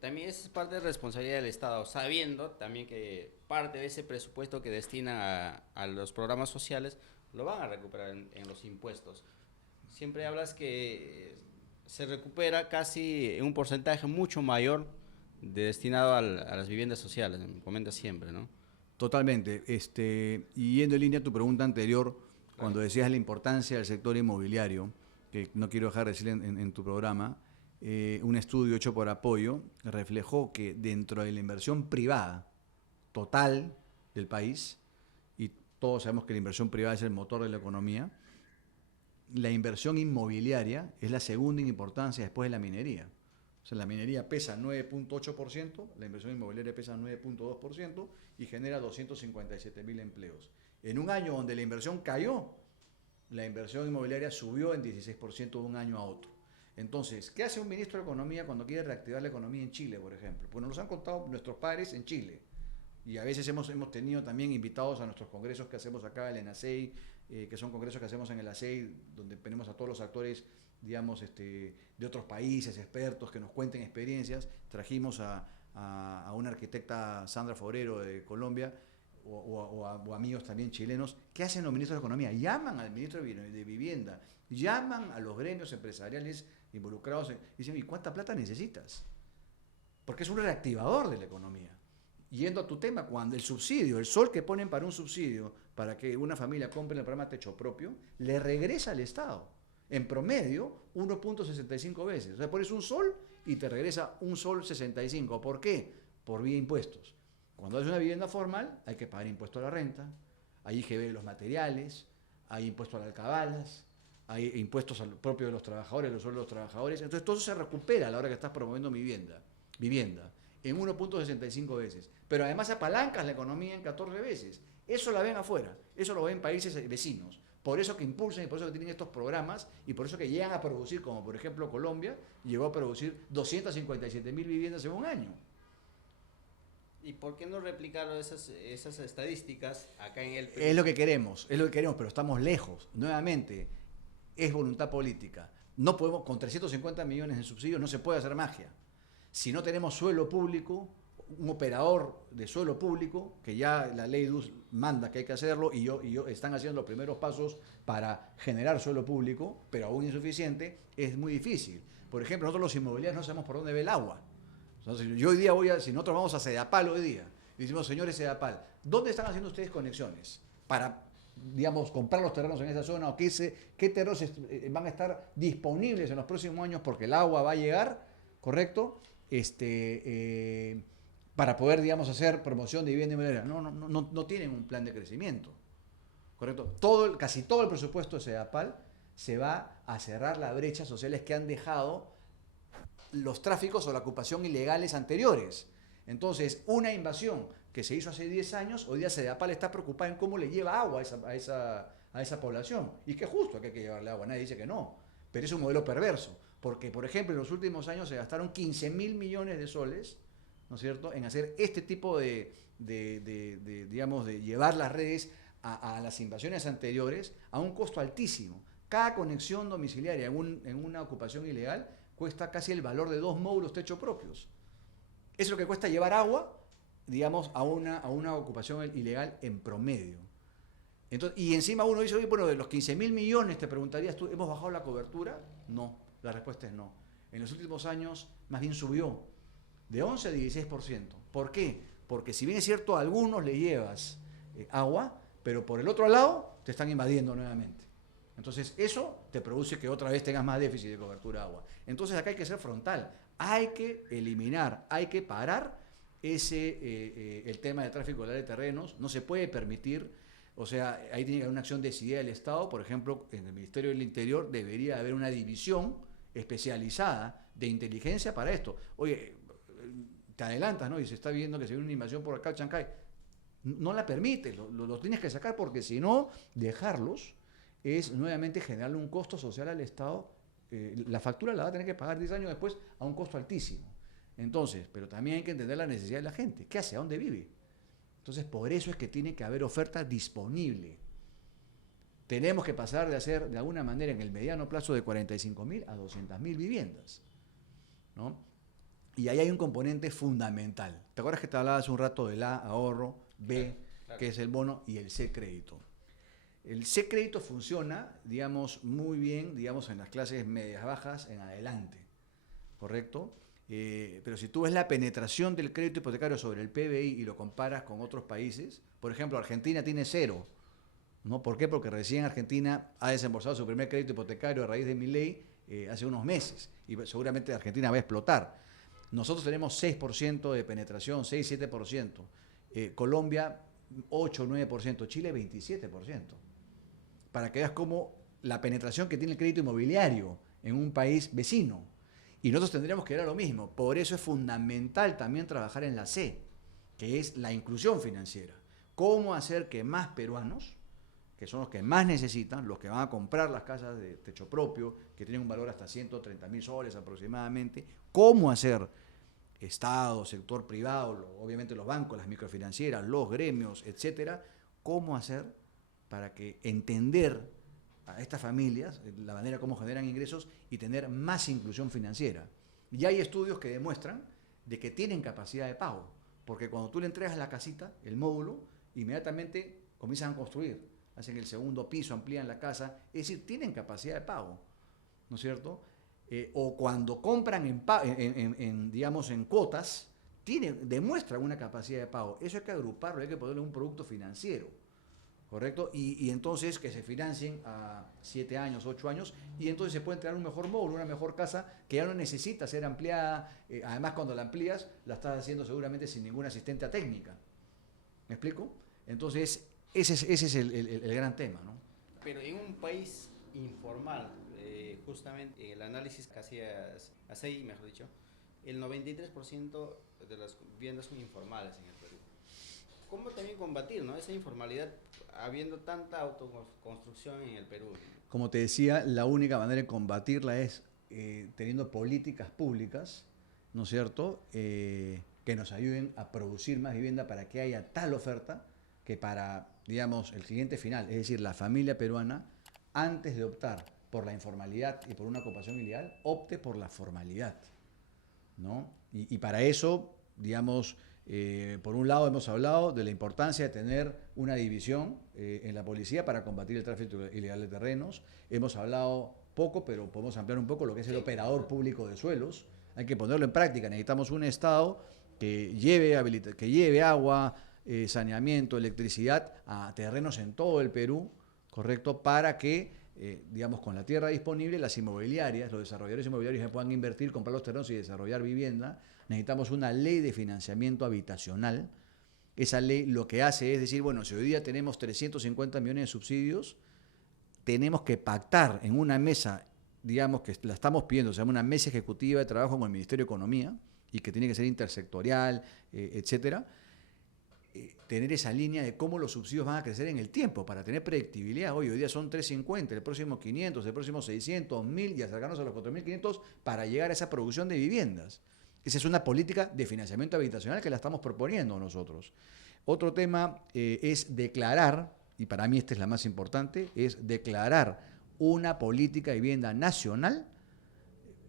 También es parte de responsabilidad del Estado, sabiendo también que parte de ese presupuesto que destina a los programas sociales lo van a recuperar en los impuestos. Siempre hablas que se recupera casi un porcentaje mucho mayor destinado a las viviendas sociales, me comentas siempre, ¿no? Totalmente. Y yendo en línea a tu pregunta anterior, cuando decías la importancia del sector inmobiliario, que no quiero dejar de decir en tu programa, un estudio hecho por Apoyo reflejó que dentro de la inversión privada total del país, y todos sabemos que la inversión privada es el motor de la economía, la inversión inmobiliaria es la segunda en importancia después de la minería. O sea, la minería pesa 9.8%, la inversión inmobiliaria pesa 9.2% y genera 257.000 empleos. En un año donde la inversión cayó, la inversión inmobiliaria subió en 16% de un año a otro. Entonces, ¿qué hace un ministro de Economía cuando quiere reactivar la economía en Chile, por ejemplo? Pues nos han contado nuestros padres en Chile. Y a veces hemos tenido también invitados a nuestros congresos que hacemos acá en el ACEI, que son congresos que hacemos en el ACEI, donde tenemos a todos los actores, digamos, de otros países, expertos, que nos cuenten experiencias. Trajimos a una arquitecta, Sandra Forero, de Colombia, o amigos también chilenos. ¿Qué hacen los ministros de Economía? Llaman al ministro de Vivienda, llaman a los gremios empresariales involucrados y dicen, ¿y cuánta plata necesitas? Porque es un reactivador de la economía. Yendo a tu tema, cuando el subsidio, el sol que ponen para un subsidio, para que una familia compre el programa Techo Propio, le regresa al Estado. En promedio, 1.65 veces. O sea, pones un sol y te regresa un sol 65. ¿Por qué? Por vía impuestos. Cuando haces una vivienda formal, hay que pagar impuesto a la renta, hay IGB de los materiales, hay impuesto a las alcabalas, hay impuestos propios de los trabajadores, los sueldos de los trabajadores. Entonces, todo eso se recupera a la hora que estás promoviendo vivienda en 1.65 veces. Pero además apalancas la economía en 14 veces. Eso la ven afuera, eso lo ven países vecinos. Por eso que impulsan y por eso que tienen estos programas y por eso que llegan a producir, como por ejemplo Colombia, llegó a producir 257.000 viviendas en un año. ¿Y por qué no replicar esas estadísticas acá en el Perú? Es lo que queremos, pero estamos lejos. Nuevamente, es voluntad política. No podemos, con 350 millones en subsidios no se puede hacer magia. Si no tenemos suelo público, un operador de suelo público, que ya la ley DUS manda que hay que hacerlo, y están haciendo los primeros pasos para generar suelo público, pero aún insuficiente, es muy difícil. Por ejemplo, nosotros los inmobiliarios no sabemos por dónde ve el agua. Entonces, yo hoy día si nosotros vamos a Sedapal hoy día, y decimos, señores Sedapal, ¿dónde están haciendo ustedes conexiones para, digamos, comprar los terrenos en esa zona o qué terrenos van a estar disponibles en los próximos años porque el agua va a llegar, ¿correcto? Para poder, digamos, hacer promoción de vivienda inmobiliaria. No tienen un plan de crecimiento, ¿correcto? Casi todo el presupuesto de Sedapal se va a cerrar las brechas sociales que han dejado los tráficos o la ocupación ilegales anteriores. Entonces, una invasión que se hizo hace 10 años, hoy día Sedapal está preocupada en cómo le lleva agua a esa población. Y que justo que hay que llevarle agua, nadie dice que no. Pero es un modelo perverso, porque, por ejemplo, en los últimos años se gastaron 15.000 millones de soles, ¿no es cierto?, en hacer este tipo digamos, de llevar las redes a las invasiones anteriores a un costo altísimo. Cada conexión domiciliaria en una ocupación ilegal cuesta casi el valor de 2 módulos techo propios. Eso es lo que cuesta llevar agua, digamos, a una ocupación ilegal en promedio. Entonces, y encima uno dice, oye, bueno, de los 15.000 millones, te preguntarías tú, ¿hemos bajado la cobertura? No, la respuesta es no. En los últimos años, más bien subió, de 11 a 16%. ¿Por qué? Porque si bien es cierto, a algunos le llevas agua, pero por el otro lado te están invadiendo nuevamente. Entonces eso te produce que otra vez tengas más déficit de cobertura de agua. Entonces acá hay que ser frontal, hay que eliminar, hay que parar el tema del tráfico ilegal de terrenos, no se puede permitir, o sea, ahí tiene que haber una acción decidida del Estado, por ejemplo, en el Ministerio del Interior debería haber una división especializada de inteligencia para esto. Oye, te adelantas, ¿no? Y se está viendo que se viene una invasión por acá, Chancay. No la permite, lo tienes que sacar porque si no, dejarlos es nuevamente generarle un costo social al Estado. La factura la va a tener que pagar 10 años después a un costo altísimo. Entonces, pero también hay que entender la necesidad de la gente. ¿Qué hace? ¿A dónde vive? Entonces, por eso es que tiene que haber oferta disponible. Tenemos que pasar de hacer, de alguna manera, en el mediano plazo de 45.000 a 200.000 viviendas, ¿no? Y ahí hay un componente fundamental. ¿Te acuerdas que te hablaba hace un rato del A, ahorro, B, claro, que es el bono, y el C, crédito? El C crédito funciona, digamos, muy bien, digamos, en las clases medias bajas en adelante, ¿correcto? Pero si tú ves la penetración del crédito hipotecario sobre el PBI y lo comparas con otros países, por ejemplo, Argentina tiene 0, ¿no? ¿Por qué? Porque recién Argentina ha desembolsado su primer crédito hipotecario a raíz de Milei hace unos meses, y seguramente Argentina va a explotar. Nosotros tenemos 6% de penetración, 6-7%. Colombia, 8-9%. Chile, 27%. Para que veas cómo la penetración que tiene el crédito inmobiliario en un país vecino. Y nosotros tendríamos que ir a lo mismo. Por eso es fundamental también trabajar en la C, que es la inclusión financiera. Cómo hacer que más peruanos, que son los que más necesitan, los que van a comprar las casas de techo propio, que tienen un valor hasta 130.000 soles aproximadamente, cómo hacer Estado, sector privado, obviamente los bancos, las microfinancieras, los gremios, etcétera, cómo hacer para que entender a estas familias, la manera como generan ingresos y tener más inclusión financiera. Y hay estudios que demuestran de que tienen capacidad de pago, porque cuando tú le entregas la casita, el módulo, inmediatamente comienzan a construir, hacen el segundo piso, amplían la casa, es decir, tienen capacidad de pago, ¿no es cierto? O cuando compran digamos, en cuotas, demuestran una capacidad de pago. Eso hay que agruparlo, hay que ponerle un producto financiero, ¿correcto? Y entonces que se financien a 7 años, 8 años, y entonces se puede entregar un mejor módulo, una mejor casa que ya no necesita ser ampliada. Además, cuando la amplías, la estás haciendo seguramente sin ninguna asistente técnica. ¿Me explico? Entonces, ese es el gran tema, ¿no? Pero en un país informal, justamente el análisis que hacía ASEI, mejor dicho, el 93% de las viviendas son informales en el Perú. ¿Cómo también combatir, ¿no?, esa informalidad habiendo tanta autoconstrucción en el Perú? Como te decía, la única manera de combatirla es teniendo políticas públicas, ¿no es cierto?, que que nos ayuden a producir más vivienda para que haya tal oferta que para, digamos, el cliente final, es decir, la familia peruana, antes de optar por la informalidad y por una ocupación ilegal, opte por la formalidad, ¿no? Y para eso, digamos, por un lado hemos hablado de la importancia de tener una división en la policía para combatir el tráfico ilegal de terrenos. Hemos hablado poco, pero podemos ampliar un poco lo que es el operador público de suelos. Hay que ponerlo en práctica. Necesitamos un Estado que lleve agua, saneamiento, electricidad a terrenos en todo el Perú, ¿correcto? Para que, digamos, con la tierra disponible, las inmobiliarias, los desarrolladores inmobiliarios puedan invertir, comprar los terrenos y desarrollar vivienda. Necesitamos una ley de financiamiento habitacional. Esa ley lo que hace es decir, bueno, si hoy día tenemos 350 millones de subsidios, tenemos que pactar en una mesa, digamos que la estamos pidiendo, o sea, una mesa ejecutiva de trabajo con el Ministerio de Economía y que tiene que ser intersectorial, etcétera, tener esa línea de cómo los subsidios van a crecer en el tiempo para tener predictibilidad. Hoy día son 350, el próximo 500, el próximo 600, 1000 y acercarnos a los 4500 para llegar a esa producción de viviendas. Esa es una política de financiamiento habitacional que la estamos proponiendo nosotros. Otro tema es declarar, y para mí esta es la más importante, es declarar una política de vivienda nacional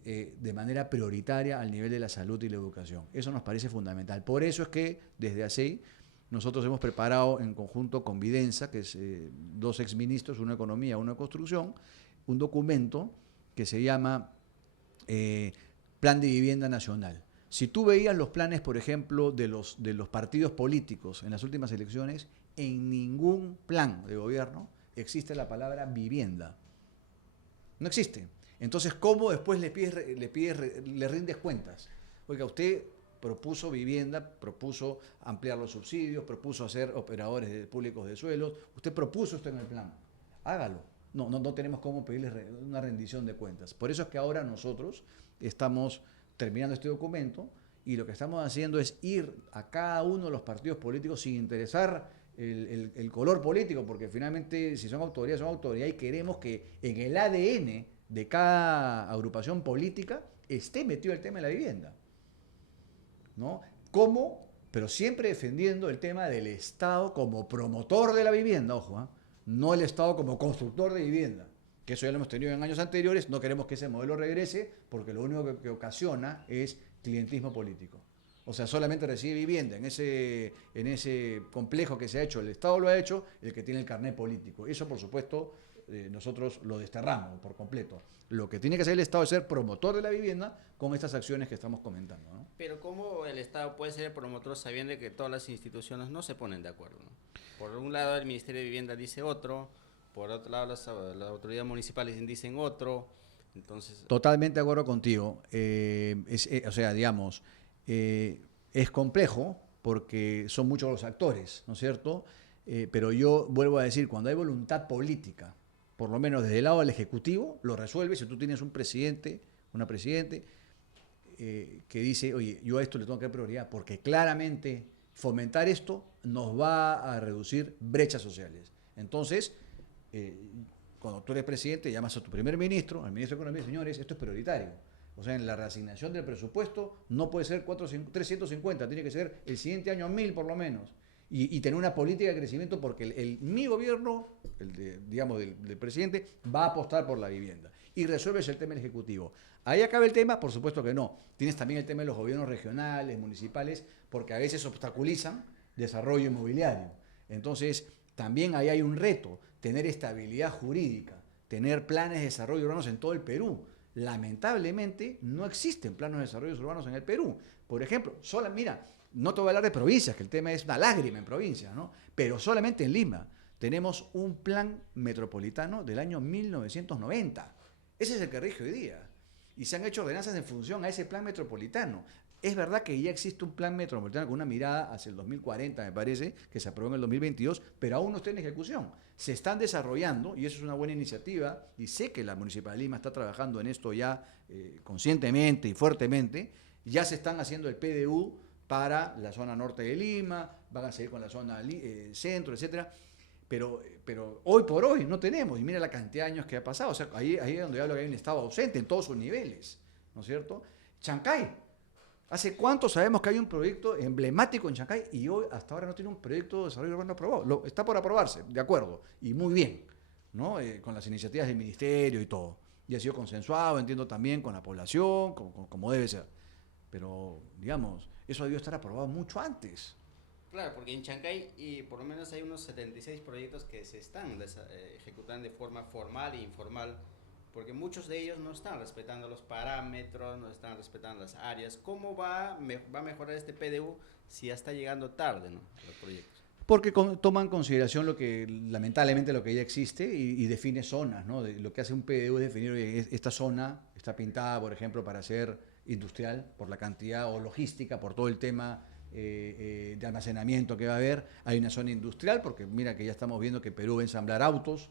de manera prioritaria al nivel de la salud y la educación. Eso nos parece fundamental. Por eso es que desde ACEI nosotros hemos preparado en conjunto con Vidensa, que es dos exministros, uno de Economía, uno de Construcción, un documento que se llama Plan de Vivienda Nacional. Si tú veías los planes, por ejemplo, de los partidos políticos en las últimas elecciones, en ningún plan de gobierno existe la palabra vivienda. No existe. Entonces, ¿cómo después le rindes cuentas? Oiga, usted propuso vivienda, propuso ampliar los subsidios, propuso hacer operadores públicos de suelos, usted propuso esto en el plan. Hágalo. No tenemos cómo pedirle una rendición de cuentas. Por eso es que ahora nosotros estamos terminando este documento y lo que estamos haciendo es ir a cada uno de los partidos políticos sin interesar el color político, porque finalmente si son autoridad y queremos que en el ADN de cada agrupación política esté metido el tema de la vivienda, ¿no? ¿Cómo? Pero siempre defendiendo el tema del Estado como promotor de la vivienda, ojo, no el Estado como constructor de vivienda, que eso ya lo hemos tenido en años anteriores. No queremos que ese modelo regrese porque lo único que ocasiona es clientismo político. O sea, solamente recibe vivienda en ese complejo que se ha hecho, el Estado lo ha hecho, el que tiene el carnet político. Eso, por supuesto, nosotros lo desterramos por completo. Lo que tiene que hacer el Estado es ser promotor de la vivienda con estas acciones que estamos comentando, ¿no? Pero ¿cómo el Estado puede ser promotor sabiendo que todas las instituciones no se ponen de acuerdo, ¿no? Por un lado el Ministerio de Vivienda dice otro, por otro lado las autoridades municipales dicen otro, entonces... Totalmente de acuerdo contigo. O sea, digamos, es complejo porque son muchos los actores, ¿no es cierto? Pero yo vuelvo a decir, cuando hay voluntad política, por lo menos desde el lado del Ejecutivo, lo resuelve. Si tú tienes un presidente, una presidente, que dice, oye, yo a esto le tengo que dar prioridad, porque claramente fomentar esto nos va a reducir brechas sociales. Entonces, cuando tú eres presidente, llamas a tu primer ministro, al ministro de Economía, señores, esto es prioritario. O sea, en la reasignación del presupuesto no puede ser 350, tiene que ser el siguiente año 1000 por lo menos. Y tener una política de crecimiento porque mi gobierno, del presidente, va a apostar por la vivienda. Y resuelves el tema del Ejecutivo. ¿Ahí acaba el tema? Por supuesto que no. Tienes también el tema de los gobiernos regionales, municipales, porque a veces obstaculizan desarrollo inmobiliario. Entonces, también ahí hay un reto, tener estabilidad jurídica, tener planes de desarrollo urbanos en todo el Perú. Lamentablemente, no existen planes de desarrollo urbanos en el Perú. Por ejemplo, mira, no te voy a hablar de provincias, que el tema es una lágrima en provincias, ¿no? Pero solamente en Lima tenemos un plan metropolitano del año 1990. Ese es el que rige hoy día. Y se han hecho ordenanzas en función a ese plan metropolitano. Es verdad que ya existe un plan metropolitano con una mirada hacia el 2040, me parece, que se aprobó en el 2022, pero aún no está en ejecución. Se están desarrollando, y eso es una buena iniciativa, y sé que la Municipalidad de Lima está trabajando en esto ya conscientemente y fuertemente. Ya se están haciendo el PDU para la zona norte de Lima, van a seguir con la zona centro, etcétera. Pero hoy por hoy no tenemos, y mira la cantidad de años que ha pasado. O sea, ahí es donde hablo que hay un Estado ausente en todos sus niveles, ¿no es cierto? Chancay, ¿Hace cuánto sabemos que hay un proyecto emblemático en Chancay y hoy hasta ahora no tiene un proyecto de desarrollo urbano aprobado? Está por aprobarse, de acuerdo, y muy bien, ¿no? Con las iniciativas del ministerio y todo. Y ha sido consensuado, entiendo también, con la población, como debe ser. Pero, digamos, eso debió estar aprobado mucho antes. Claro, porque en Chancay y por lo menos hay unos 76 proyectos que se están ejecutando de forma formal e informal, porque muchos de ellos no están respetando los parámetros, no están respetando las áreas. ¿Cómo va a mejorar este PDU si ya está llegando tarde, ¿no? Los proyectos? Porque toman en consideración lo que, lamentablemente, lo que ya existe y define zonas, ¿no? Lo que hace un PDU es definir, oye, esta zona está pintada, por ejemplo, para ser industrial, por la cantidad, o logística, por todo el tema de almacenamiento que va a haber. Hay una zona industrial, porque mira que ya estamos viendo que Perú va a ensamblar autos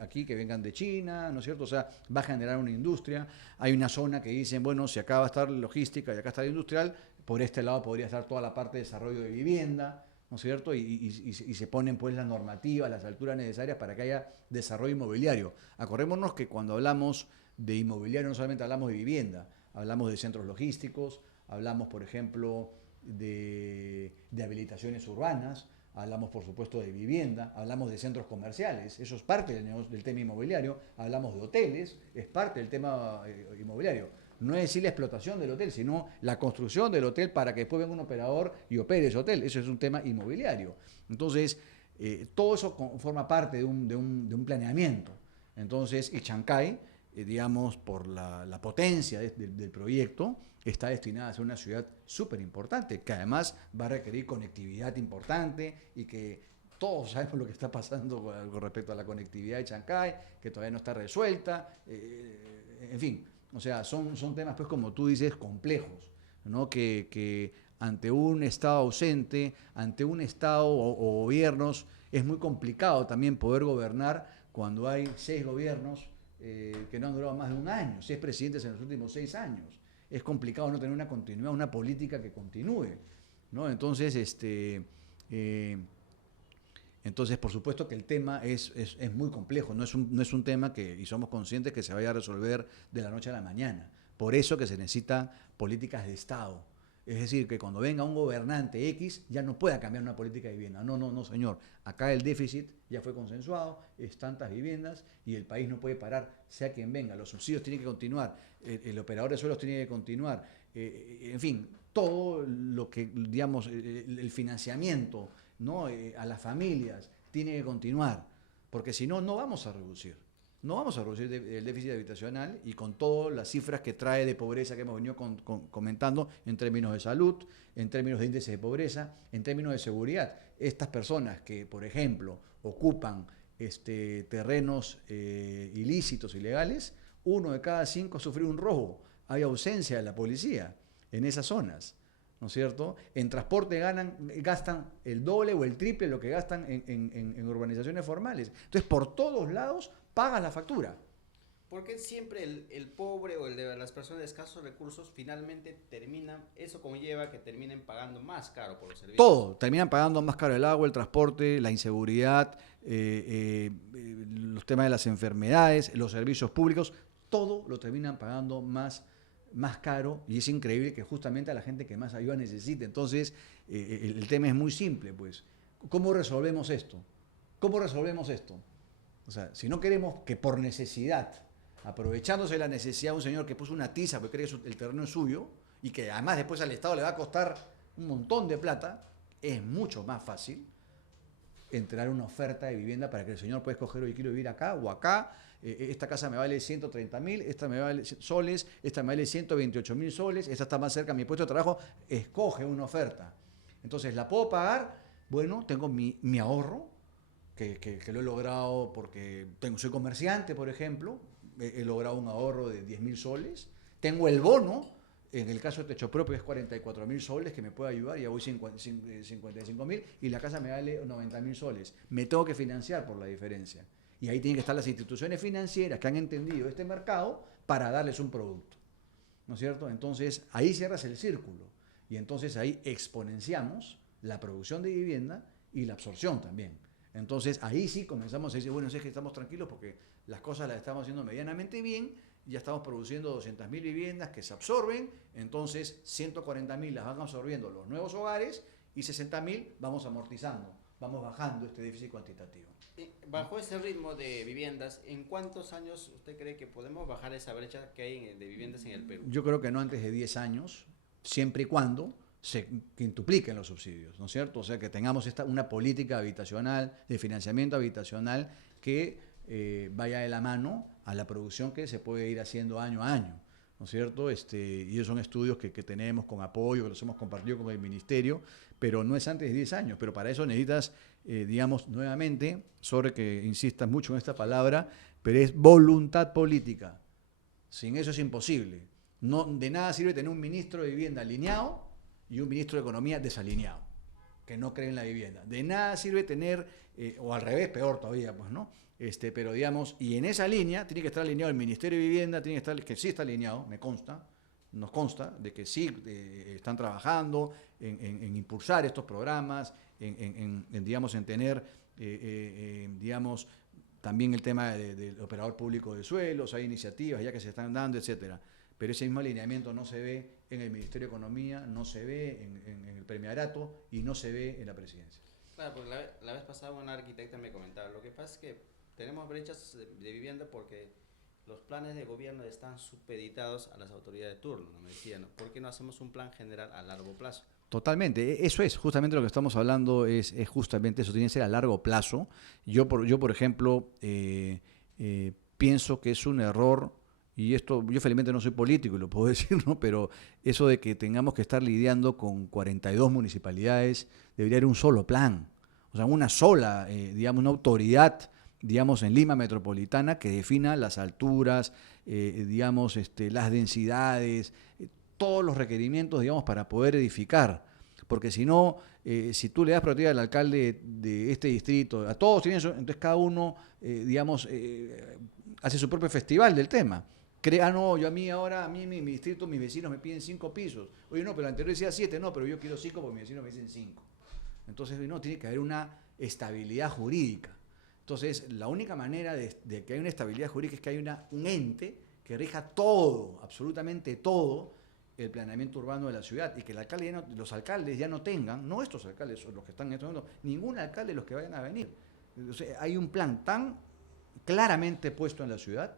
aquí que vengan de China, ¿no es cierto? O sea, va a generar una industria. Hay una zona que dicen, bueno, si acá va a estar logística y acá está la industrial, por este lado podría estar toda la parte de desarrollo de vivienda, ¿no es cierto? Y se ponen pues las normativas, las alturas necesarias para que haya desarrollo inmobiliario. Acordémonos que cuando hablamos de inmobiliario no solamente hablamos de vivienda, hablamos de centros logísticos, hablamos, por ejemplo, de habilitaciones urbanas, hablamos, por supuesto, de vivienda, hablamos de centros comerciales, eso es parte del tema inmobiliario, hablamos de hoteles, es parte del tema inmobiliario. No es decir la explotación del hotel, sino la construcción del hotel para que después venga un operador y opere ese hotel. Eso es un tema inmobiliario. Entonces, todo eso forma parte de un planeamiento. Entonces, y Chancay, digamos, por la potencia del proyecto, está destinada a ser una ciudad súper importante, que además va a requerir conectividad importante y que todos sabemos lo que está pasando con respecto a la conectividad de Chancay, que todavía no está resuelta, en fin. O sea, son temas, pues, como tú dices, complejos, ¿no? Que ante un Estado ausente, ante un Estado o gobiernos, es muy complicado también poder gobernar cuando hay 6 gobiernos que no han durado más de un año, 6 presidentes en los últimos 6 años. Es complicado no tener una continuidad, una política que continúe, ¿no? Entonces, entonces, por supuesto que el tema es muy complejo, no es un tema que, y somos conscientes que se vaya a resolver de la noche a la mañana. Por eso que se necesitan políticas de Estado. Es decir, que cuando venga un gobernante X ya no pueda cambiar una política de vivienda. No, no, no, señor. Acá el déficit ya fue consensuado, es tantas viviendas y el país no puede parar, sea quien venga. Los subsidios tienen que continuar, el operador de suelos tiene que continuar. En fin, todo lo que, digamos, el financiamiento, ¿no? A las familias tiene que continuar, porque si no, no vamos a reducir. No vamos a reducir el déficit habitacional y con todas las cifras que trae de pobreza que hemos venido comentando en términos de salud, en términos de índice de pobreza, en términos de seguridad. Estas personas que, por ejemplo, ocupan terrenos ilícitos, ilegales, 1 de cada 5 ha sufrido un robo. Hay ausencia de la policía en esas zonas, ¿no es cierto? En transporte gastan el doble o el triple de lo que gastan en urbanizaciones formales. Entonces, por todos lados pagas la factura. ¿Por qué siempre el pobre o el de las personas de escasos recursos finalmente eso conlleva que terminen pagando más caro por los servicios? Todo, terminan pagando más caro el agua, el transporte, la inseguridad, los temas de las enfermedades, los servicios públicos, todo lo terminan pagando más caro y es increíble que justamente a la gente que más ayuda necesite. Entonces, el tema es muy simple, pues. ¿Cómo resolvemos esto? ¿Cómo resolvemos esto? O sea, si no queremos que por necesidad, aprovechándose de la necesidad de un señor que puso una tiza porque cree que el terreno es suyo y que además después al Estado le va a costar un montón de plata, es mucho más fácil entregar una oferta de vivienda para que el señor pueda escoger, hoy quiero vivir acá o acá, esta casa me vale 130.000, esta me vale soles, esta me vale 128.000 soles, esta está más cerca de mi puesto de trabajo, escoge una oferta. Entonces, ¿la puedo pagar? Bueno, tengo mi ahorro, que lo he logrado porque soy comerciante, por ejemplo, he logrado un ahorro de 10.000 soles, tengo el bono, en el caso de techo propio es 44.000 soles que me puede ayudar, ya voy 55.000 y la casa me vale 90.000 soles. Me tengo que financiar por la diferencia. Y ahí tienen que estar las instituciones financieras que han entendido este mercado para darles un producto, ¿no es cierto? Entonces ahí cierras el círculo y entonces ahí exponenciamos la producción de vivienda y la absorción también. Entonces ahí sí comenzamos a decir, bueno, es que estamos tranquilos porque las cosas las estamos haciendo medianamente bien, ya estamos produciendo 200.000 viviendas que se absorben, entonces 140.000 las van absorbiendo los nuevos hogares y 60.000 vamos amortizando, vamos bajando este déficit cuantitativo. Bajo ese ritmo de viviendas, ¿en cuántos años usted cree que podemos bajar esa brecha que hay de viviendas en el Perú? Yo creo que no antes de 10 años, siempre y cuando se quintupliquen los subsidios, ¿no es cierto? O sea, que tengamos una política habitacional, de financiamiento habitacional, que vaya de la mano a la producción que se puede ir haciendo año a año, ¿no es cierto? Y esos son estudios que tenemos con apoyo, que los hemos compartido con el Ministerio, pero no es antes de 10 años, pero para eso necesitas, digamos, nuevamente, sobre que insistas mucho en esta palabra, pero es voluntad política. Sin eso es imposible. No, de nada sirve tener un ministro de vivienda alineado y un ministro de economía desalineado, que no cree en la vivienda. De nada sirve tener, o al revés, peor todavía, pues, ¿no? Pero digamos, y en esa línea tiene que estar alineado el Ministerio de Vivienda, tiene que estar, que sí está alineado, nos consta de que sí están trabajando en impulsar estos programas, digamos, en tener, digamos, también el tema del operador público de suelos, hay iniciativas ya que se están dando, etcétera. Pero ese mismo alineamiento no se ve en el Ministerio de Economía, no se ve en el Premierato y no se ve en la Presidencia. Claro, porque la vez pasada una arquitecta me comentaba, lo que pasa es que tenemos brechas de vivienda porque los planes de gobierno están supeditados a las autoridades de turno, ¿no? Me decían, ¿no? ¿Por qué no hacemos un plan general a largo plazo? Totalmente, eso es justamente lo que estamos hablando, es justamente eso, tiene que ser a largo plazo. Yo por ejemplo, pienso que es un error, y esto, yo felizmente no soy político y lo puedo decir, ¿no? Pero eso de que tengamos que estar lidiando con 42 municipalidades, debería haber un solo plan, o sea, una sola, digamos, una autoridad, digamos, en Lima metropolitana que defina las alturas, digamos, las densidades, todos los requerimientos, digamos, para poder edificar. Porque si no, si tú le das prioridad al alcalde de este distrito, a todos tienen eso, entonces cada uno, digamos, hace su propio festival del tema. No, yo a mí, mi distrito, mis vecinos me piden 5 pisos. Oye, no, pero el anterior decía 7, no, pero yo quiero 5 porque mis vecinos me dicen 5. Entonces, no, tiene que haber una estabilidad jurídica. Entonces, la única manera de que haya una estabilidad jurídica es que haya un ente que rija todo, absolutamente todo, el planeamiento urbano de la ciudad y que los alcaldes ya no tengan, no estos alcaldes, los que están en este momento, ningún alcalde de los que vayan a venir. O sea, hay un plan tan claramente puesto en la ciudad,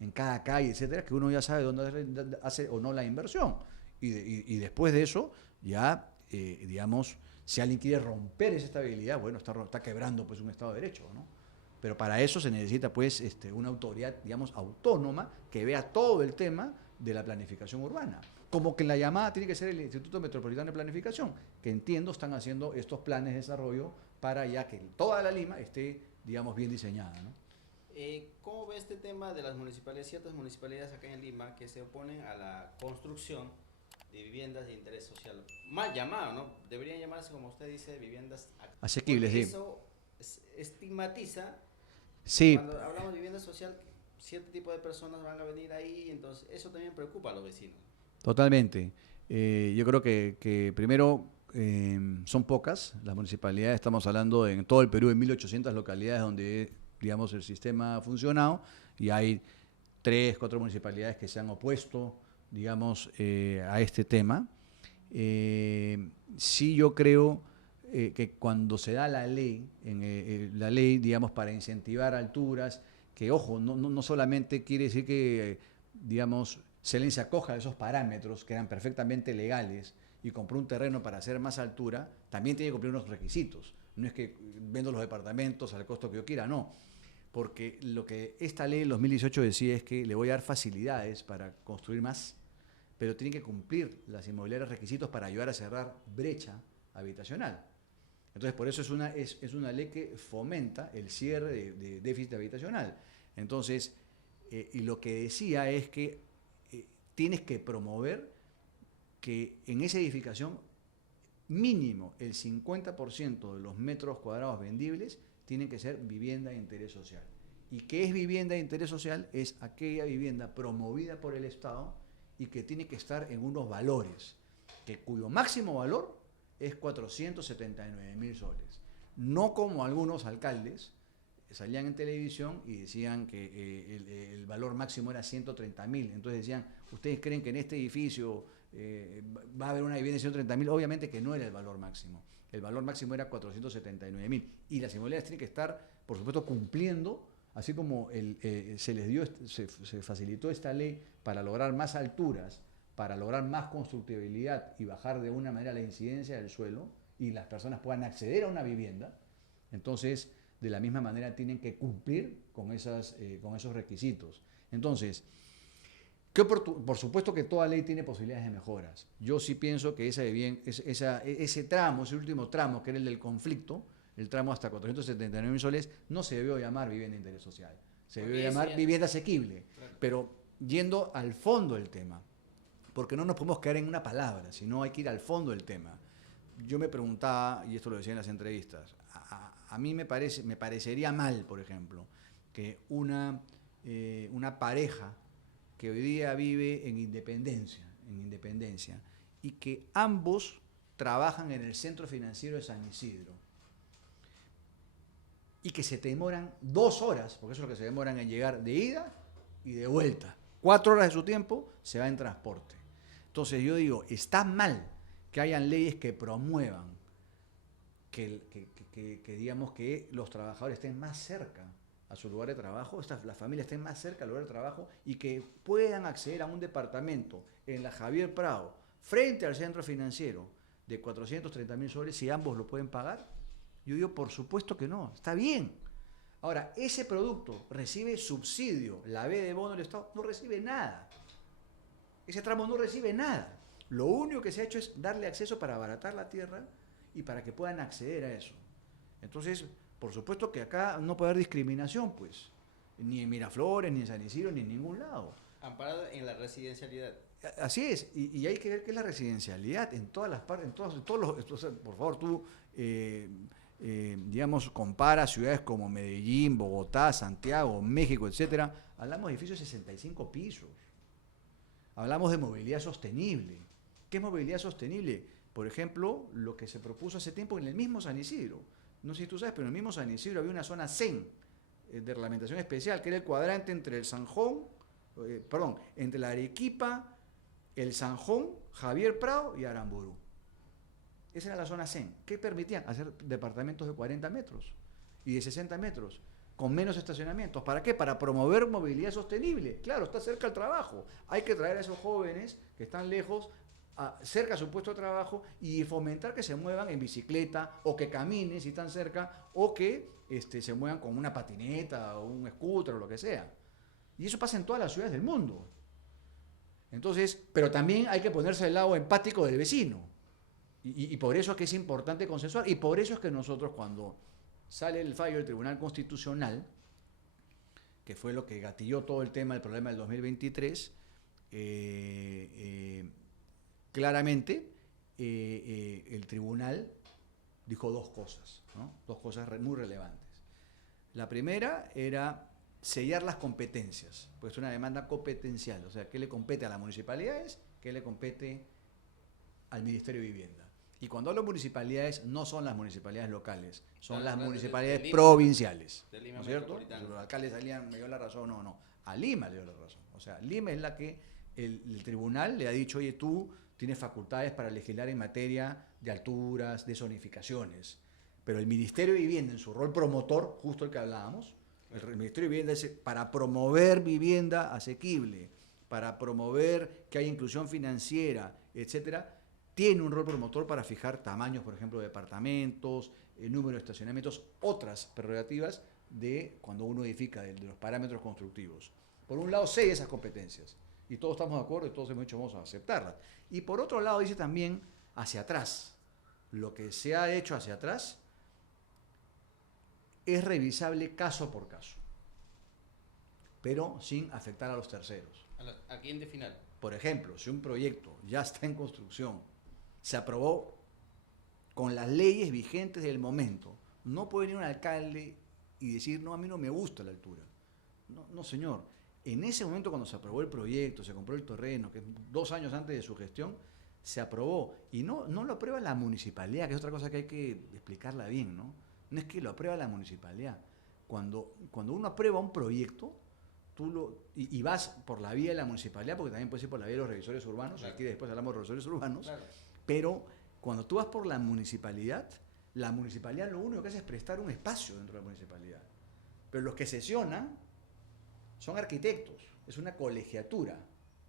en cada calle, etcétera, que uno ya sabe dónde hace o no la inversión. Y después de eso, ya, digamos, si alguien quiere romper esa estabilidad, bueno, está quebrando pues un Estado de Derecho, ¿no? Pero para eso se necesita pues una autoridad, digamos, autónoma que vea todo el tema de la planificación urbana. Como que la llamada tiene que ser el Instituto Metropolitano de Planificación, que entiendo están haciendo estos planes de desarrollo para ya que toda la Lima esté, digamos, bien diseñada, ¿no? ¿Cómo ve este tema de las municipalidades, ciertas municipalidades acá en Lima que se oponen a la construcción de viviendas de interés social? Mal llamado, ¿no? Deberían llamarse, como usted dice, viviendas asequibles. Sí. Eso estigmatiza. Sí. Cuando hablamos de vivienda social, cierto tipo de personas van a venir ahí, entonces eso también preocupa a los vecinos. Totalmente. Yo creo que primero son pocas las municipalidades, estamos hablando en todo el Perú de 1.800 localidades donde, digamos, el sistema ha funcionado y hay 3, 4 municipalidades que se han opuesto, digamos, a este tema. Sí, yo creo que cuando se da la ley, digamos, para incentivar alturas, que ojo, no solamente quiere decir que, digamos, Selén se acoja a esos parámetros que eran perfectamente legales y compró un terreno para hacer más altura, también tiene que cumplir unos requisitos. No es que vendo los departamentos al costo que yo quiera, no. Porque lo que esta ley en 2018 decía es que le voy a dar facilidades para construir más, pero tiene que cumplir las inmobiliarias requisitos para ayudar a cerrar brecha habitacional. Entonces, por eso es una ley que fomenta el cierre de déficit habitacional. Entonces, y lo que decía es que tienes que promover que en esa edificación mínimo el 50% de los metros cuadrados vendibles tienen que ser vivienda de interés social. ¿Y qué es vivienda de interés social? Es aquella vivienda promovida por el Estado y que tiene que estar en unos valores, cuyo máximo valor es 479.000 soles. no como algunos alcaldes salían en televisión y decían que el valor máximo era 130.000. Entonces decían, ¿ustedes creen que en este edificio va a haber una vivienda de 130.000? Obviamente que no era el valor máximo. El valor máximo era 479.000. Y las inmobiliarias tienen que estar, por supuesto, cumpliendo, así como se facilitó esta ley para lograr más alturas, para lograr más constructibilidad y bajar de una manera la incidencia del suelo y las personas puedan acceder a una vivienda. Entonces, de la misma manera tienen que cumplir con esos requisitos. Entonces, por supuesto que toda ley tiene posibilidades de mejoras. Yo sí pienso que ese tramo, ese último tramo, que era el del conflicto, el tramo hasta 479.000 soles, no se debió llamar vivienda de interés social. Se debió llamar vivienda asequible. Claro. Pero yendo al fondo del tema, porque no nos podemos quedar en una palabra, sino hay que ir al fondo del tema. Yo me preguntaba, y esto lo decía en las entrevistas, a mí me parecería mal, por ejemplo, que una pareja que hoy día vive en Independencia, y que ambos trabajan en el Centro Financiero de San Isidro, y que se demoran 2 horas, porque eso es lo que se demoran en llegar de ida y de vuelta. 4 horas de su tiempo se va en transporte. Entonces yo digo, está mal que hayan leyes que promuevan que digamos que los trabajadores estén más cerca a su lugar de trabajo, las familias estén más cerca al lugar de trabajo y que puedan acceder a un departamento en la Javier Prado, frente al centro financiero, de 430.000 soles, si ambos lo pueden pagar. Yo digo, por supuesto que no, está bien. Ahora, ese producto recibe subsidio, la B de bono del Estado no recibe nada. Ese tramo no recibe nada. Lo único que se ha hecho es darle acceso para abaratar la tierra y para que puedan acceder a eso. Entonces, por supuesto que acá no puede haber discriminación, pues, ni en Miraflores, ni en San Isidro, ni en ningún lado. Amparado en la residencialidad. Así es, y hay que ver qué es la residencialidad en todas las partes, por favor, tú, digamos, compara ciudades como Medellín, Bogotá, Santiago, México, etcétera. Hablamos de edificios de 65 pisos. Hablamos de movilidad sostenible. ¿Qué es movilidad sostenible? Por ejemplo, lo que se propuso hace tiempo en el mismo San Isidro. No sé si tú sabes, pero en el mismo San Isidro había una zona CEN de reglamentación especial, que era el cuadrante entre el Sanjón, entre la Arequipa, el Sanjón, Javier Prado y Aramburú. Esa era la zona CEN. ¿Qué permitían? Hacer departamentos de 40 metros y de 60 metros, con menos estacionamientos. ¿Para qué? Para promover movilidad sostenible. Claro, está cerca el trabajo. Hay que traer a esos jóvenes que están lejos, cerca a su puesto de trabajo, y fomentar que se muevan en bicicleta o que caminen si están cerca, o que se muevan con una patineta o un scooter o lo que sea. Y eso pasa en todas las ciudades del mundo. Entonces, pero también hay que ponerse del lado empático del vecino. Y por eso es que es importante consensuar. Y por eso es que nosotros, cuando sale el fallo del Tribunal Constitucional, que fue lo que gatilló todo el tema del problema del 2023, claramente el tribunal dijo 2 cosas, ¿no? 2 cosas muy relevantes. La primera era sellar las competencias, pues es una demanda competencial, o sea, ¿qué le compete a las municipalidades? ¿Qué le compete al Ministerio de Vivienda? Y cuando hablo de municipalidades, no son las municipalidades locales, son las municipalidades provinciales, ¿no es cierto? Los alcaldes salían, me dio la razón, no, a Lima le dio la razón. O sea, Lima es la que el tribunal le ha dicho, oye, tú tienes facultades para legislar en materia de alturas, de zonificaciones, pero el Ministerio de Vivienda, en su rol promotor, justo el que hablábamos, el Ministerio de Vivienda es para promover vivienda asequible, para promover que haya inclusión financiera, etcétera, tiene un rol promotor para fijar tamaños, por ejemplo, de departamentos, el número de estacionamientos, otras prerrogativas de cuando uno edifica, de los parámetros constructivos. Por un lado, sé esas competencias, y todos estamos de acuerdo y todos hemos dicho vamos a aceptarlas. Y por otro lado, dice también hacia atrás. Lo que se ha hecho hacia atrás es revisable caso por caso, pero sin afectar a los terceros. ¿A quién de final? Por ejemplo, si un proyecto ya está en construcción, se aprobó con las leyes vigentes del momento, no puede venir un alcalde y decir, no, a mí no me gusta la altura. No, señor. En ese momento, cuando se aprobó el proyecto, se compró el terreno, que 2 años antes de su gestión, se aprobó. Y no lo aprueba la municipalidad, que es otra cosa que hay que explicarla bien, ¿no? no es que lo aprueba la municipalidad. Cuando uno aprueba un proyecto, y vas por la vía de la municipalidad, porque también puedes ir por la vía de los revisores urbanos, claro. Aquí después hablamos de revisores urbanos, claro. Pero cuando tú vas por la municipalidad lo único que hace es prestar un espacio dentro de la municipalidad. Pero los que sesionan son arquitectos, es una colegiatura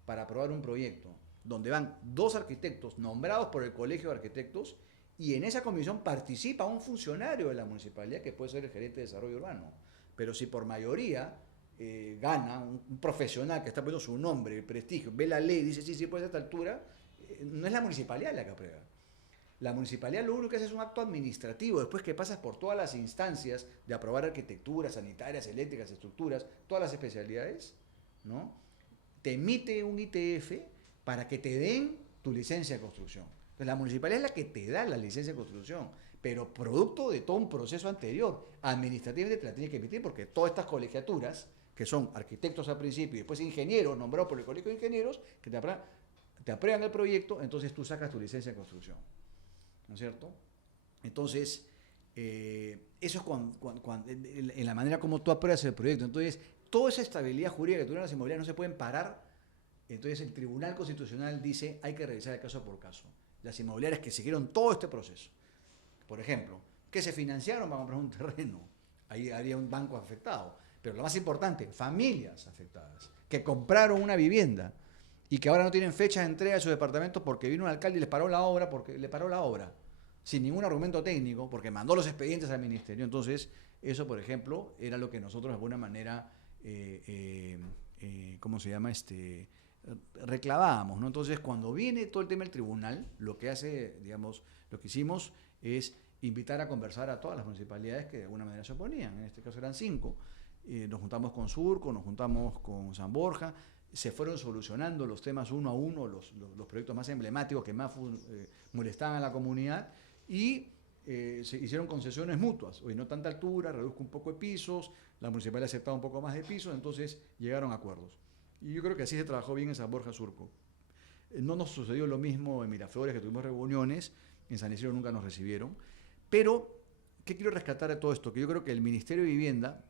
para aprobar un proyecto, donde van 2 arquitectos nombrados por el colegio de arquitectos, y en esa comisión participa un funcionario de la municipalidad que puede ser el gerente de desarrollo urbano. Pero si por mayoría gana un profesional que está poniendo su nombre, el prestigio, ve la ley y dice sí, puede ser a esta altura, no es la municipalidad la que aprueba. La municipalidad lo único que hace es un acto administrativo, después que pasas por todas las instancias de aprobar arquitecturas, sanitarias, eléctricas, estructuras, todas las especialidades, ¿no? Te emite un ITF para que te den tu licencia de construcción. Entonces, la municipalidad es la que te da la licencia de construcción, pero producto de todo un proceso anterior. Administrativamente te la tiene que emitir porque todas estas colegiaturas, que son arquitectos al principio y después ingenieros nombrados por el colegio de ingenieros, que te aprueban el proyecto, entonces tú sacas tu licencia de construcción. ¿No es cierto? Entonces, eso es en la manera como tú apruebas el proyecto. Entonces, toda esa estabilidad jurídica que tuvieron las inmobiliarias no se pueden parar. Entonces, el Tribunal Constitucional dice hay que revisar el caso por caso. Las inmobiliarias que siguieron todo este proceso, por ejemplo, que se financiaron para comprar un terreno, ahí había un banco afectado. Pero lo más importante, familias afectadas, que compraron una vivienda y que ahora no tienen fecha de entrega de sus departamentos porque vino un alcalde y les paró la obra, sin ningún argumento técnico, porque mandó los expedientes al ministerio. Entonces, eso, por ejemplo, era lo que nosotros de alguna manera, reclamábamos, ¿no? Entonces, cuando viene todo el tema del tribunal, lo que hicimos es invitar a conversar a todas las municipalidades que de alguna manera se oponían. En este caso eran 5. Nos juntamos con Surco, nos juntamos con San Borja, se fueron solucionando los temas uno a uno, los proyectos más emblemáticos que más molestaban a la comunidad, y se hicieron concesiones mutuas. Oye, no tanta altura, reduzco un poco de pisos, la municipalidad aceptaba un poco más de pisos, entonces llegaron a acuerdos. Y yo creo que así se trabajó bien en San Borja Surco. No nos sucedió lo mismo en Miraflores, que tuvimos reuniones, en San Isidro nunca nos recibieron. Pero, ¿qué quiero rescatar de todo esto? Que yo creo que el Ministerio de Vivienda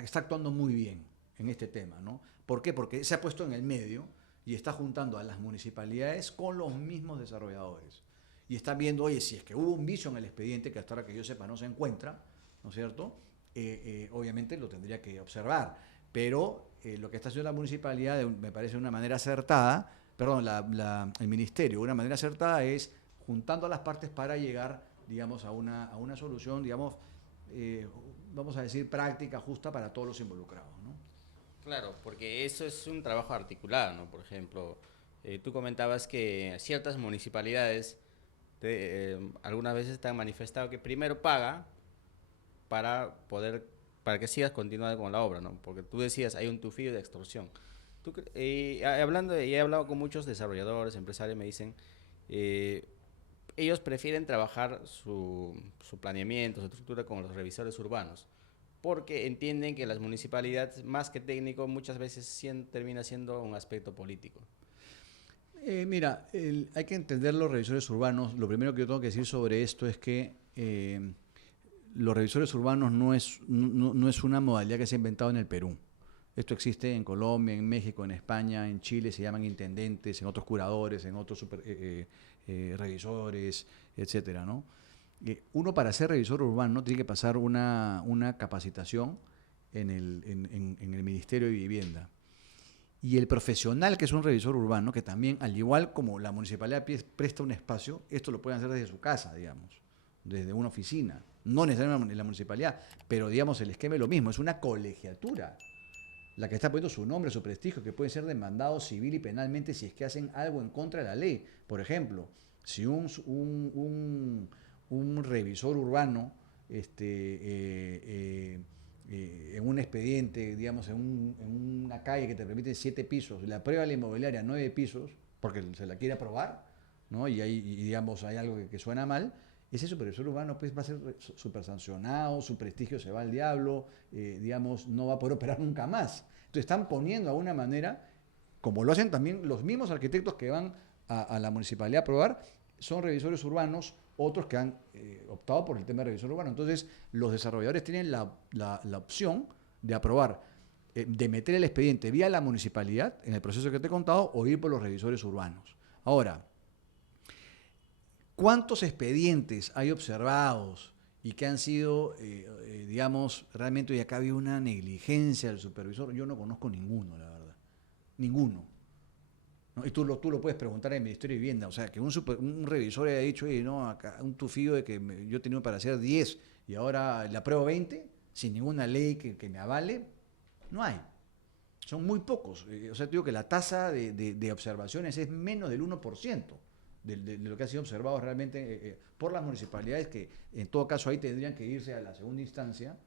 está actuando muy bien en este tema, ¿no? ¿Por qué? Porque se ha puesto en el medio y está juntando a las municipalidades con los mismos desarrolladores. Y está viendo, oye, si es que hubo un vicio en el expediente, que hasta ahora que yo sepa no se encuentra, ¿no es cierto? Obviamente lo tendría que observar. Pero lo que está haciendo la municipalidad, me parece de una manera acertada, el ministerio, de una manera acertada, es juntando a las partes para llegar, digamos, a una solución, digamos, vamos a decir, práctica, justa para todos los involucrados, ¿no? Claro, porque eso es un trabajo articulado, ¿no? Por ejemplo, tú comentabas que ciertas municipalidades algunas veces te han manifestado que primero paga para que sigas continuando con la obra, ¿no? Porque tú decías, hay un tufillo de extorsión. He hablado con muchos desarrolladores, empresarios, me dicen, ellos prefieren trabajar su planeamiento, su estructura con los revisores urbanos, porque entienden que las municipalidades, más que técnico, muchas veces termina siendo un aspecto político. Mira, hay que entender los revisores urbanos. Lo primero que yo tengo que decir sobre esto es que los revisores urbanos no es una modalidad que se ha inventado en el Perú. Esto existe en Colombia, en México, en España, en Chile se llaman intendentes, en otros curadores, en otros revisores, etcétera, ¿no? Uno, para ser revisor urbano, tiene que pasar una capacitación en el Ministerio de Vivienda. Y el profesional que es un revisor urbano, que también, al igual como la municipalidad presta un espacio, esto lo pueden hacer desde su casa, digamos, desde una oficina, no necesariamente en la municipalidad, pero digamos el esquema es lo mismo, es una colegiatura la que está poniendo su nombre, su prestigio, que pueden ser demandados civil y penalmente si es que hacen algo en contra de la ley. Por ejemplo, si un revisor urbano en un expediente, digamos, en una calle que te permite 7 pisos, le aprueba la inmobiliaria 9 pisos, porque se la quiere aprobar, ¿no? Digamos, hay algo que suena mal, ese supervisor urbano pues va a ser súper sancionado, su prestigio se va al diablo, digamos, no va a poder operar nunca más. Entonces están poniendo de alguna manera, como lo hacen también los mismos arquitectos que van a la municipalidad a aprobar, son revisores urbanos otros que han optado por el tema de revisor urbano. Entonces, los desarrolladores tienen la opción de aprobar, de meter el expediente vía la municipalidad, en el proceso que te he contado, o ir por los revisores urbanos. Ahora, ¿cuántos expedientes hay observados y que han sido, digamos, realmente hoy acá había una negligencia del supervisor? Yo no conozco ninguno, la verdad. Ninguno. ¿No? Y tú lo puedes preguntar en el Ministerio de Vivienda. O sea, que un revisor haya dicho, oye, no, acá un tufillo de que yo he tenido para hacer 10 y ahora le apruebo 20, sin ninguna ley que me avale, no hay. Son muy pocos. O sea, te digo que la tasa de observaciones es menos del 1% de lo que ha sido observado realmente por las municipalidades, que en todo caso ahí tendrían que irse a la segunda instancia,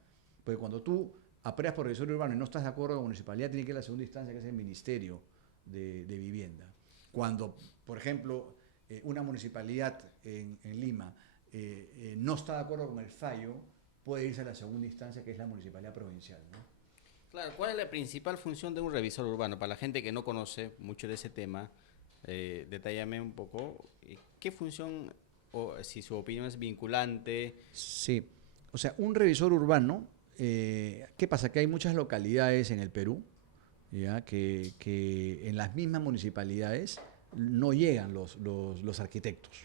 porque cuando tú apruebas por revisor urbano y no estás de acuerdo con la municipalidad, tiene que ir a la segunda instancia, que es el Ministerio de Vivienda. Cuando, por ejemplo, una municipalidad en Lima no está de acuerdo con el fallo, puede irse a la segunda instancia, que es la municipalidad provincial, ¿no? Claro, ¿cuál es la principal función de un revisor urbano? Para la gente que no conoce mucho de ese tema, detállame un poco, ¿qué función, o si su opinión es vinculante? Sí, o sea, un revisor urbano, ¿qué pasa? Que hay muchas localidades en el Perú, ¿ya? Que en las mismas municipalidades no llegan los arquitectos.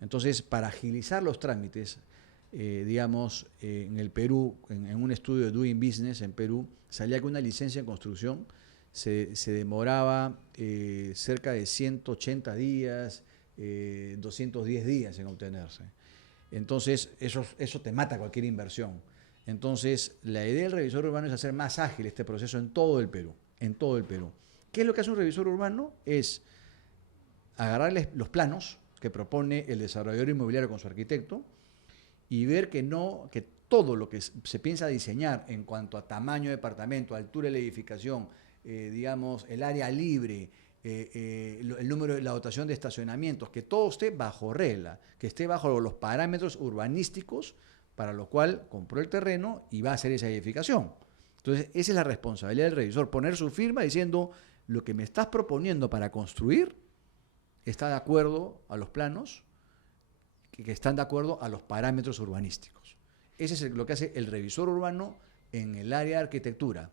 Entonces, para agilizar los trámites, digamos, en el Perú, en un estudio de Doing Business en Perú, salía que una licencia en construcción se demoraba cerca de 180 días, 210 días en obtenerse. Entonces, eso te mata cualquier inversión. Entonces, la idea del revisor urbano es hacer más ágil este proceso en todo el Perú, en todo el Perú. ¿Qué es lo que hace un revisor urbano? Es agarrarles los planos que propone el desarrollador inmobiliario con su arquitecto y ver que todo lo que se piensa diseñar en cuanto a tamaño de departamento, altura de la edificación, digamos, el área libre, el número de la dotación de estacionamientos, que todo esté bajo regla, que esté bajo los parámetros urbanísticos para lo cual compró el terreno y va a hacer esa edificación. Entonces, esa es la responsabilidad del revisor, poner su firma diciendo lo que me estás proponiendo para construir está de acuerdo a los planos, que están de acuerdo a los parámetros urbanísticos. Ese es lo que hace el revisor urbano en el área de arquitectura.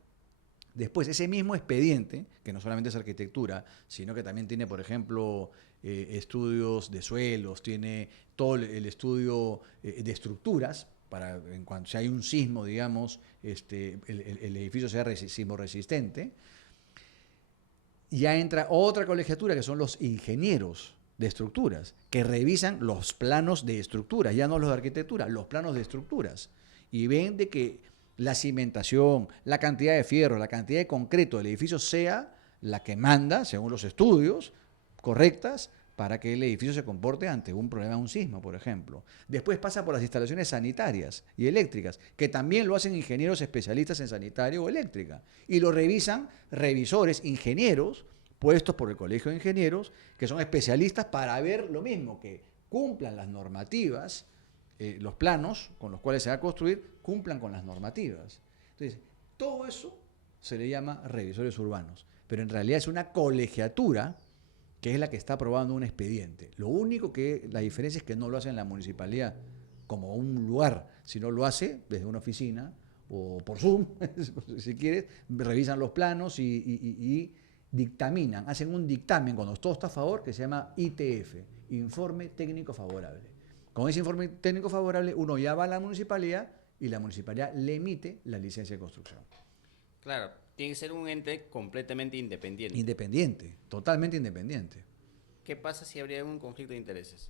Después, ese mismo expediente, que no solamente es arquitectura, sino que también tiene, por ejemplo, estudios de suelos, tiene todo el estudio de estructuras, para en cuanto si hay un sismo, digamos, el edificio sea sismo resistente. Ya entra otra colegiatura, que son los ingenieros de estructuras, que revisan los planos de estructuras, ya no los de arquitectura, los planos de estructuras, y ven de que la cimentación, la cantidad de fierro, la cantidad de concreto del edificio sea la que manda, según los estudios, correctas, para que el edificio se comporte ante un problema de un sismo, por ejemplo. Después pasa por las instalaciones sanitarias y eléctricas, que también lo hacen ingenieros especialistas en sanitario o eléctrica, y lo revisan revisores, ingenieros, puestos por el Colegio de Ingenieros, que son especialistas para ver lo mismo, que cumplan las normativas, los planos con los cuales se va a construir, cumplan con las normativas. Entonces, todo eso se le llama revisores urbanos, pero en realidad es una colegiatura que es la que está aprobando un expediente. Lo único que la diferencia es que no lo hace en la municipalidad como un lugar, sino lo hace desde una oficina o por Zoom, si quieres, revisan los planos y dictaminan, hacen un dictamen cuando todo está a favor, que se llama ITF, Informe Técnico Favorable. Con ese informe técnico favorable uno ya va a la municipalidad y la municipalidad le emite la licencia de construcción. Claro, tiene que ser un ente completamente independiente. Independiente, totalmente independiente. ¿Qué pasa si habría un conflicto de intereses?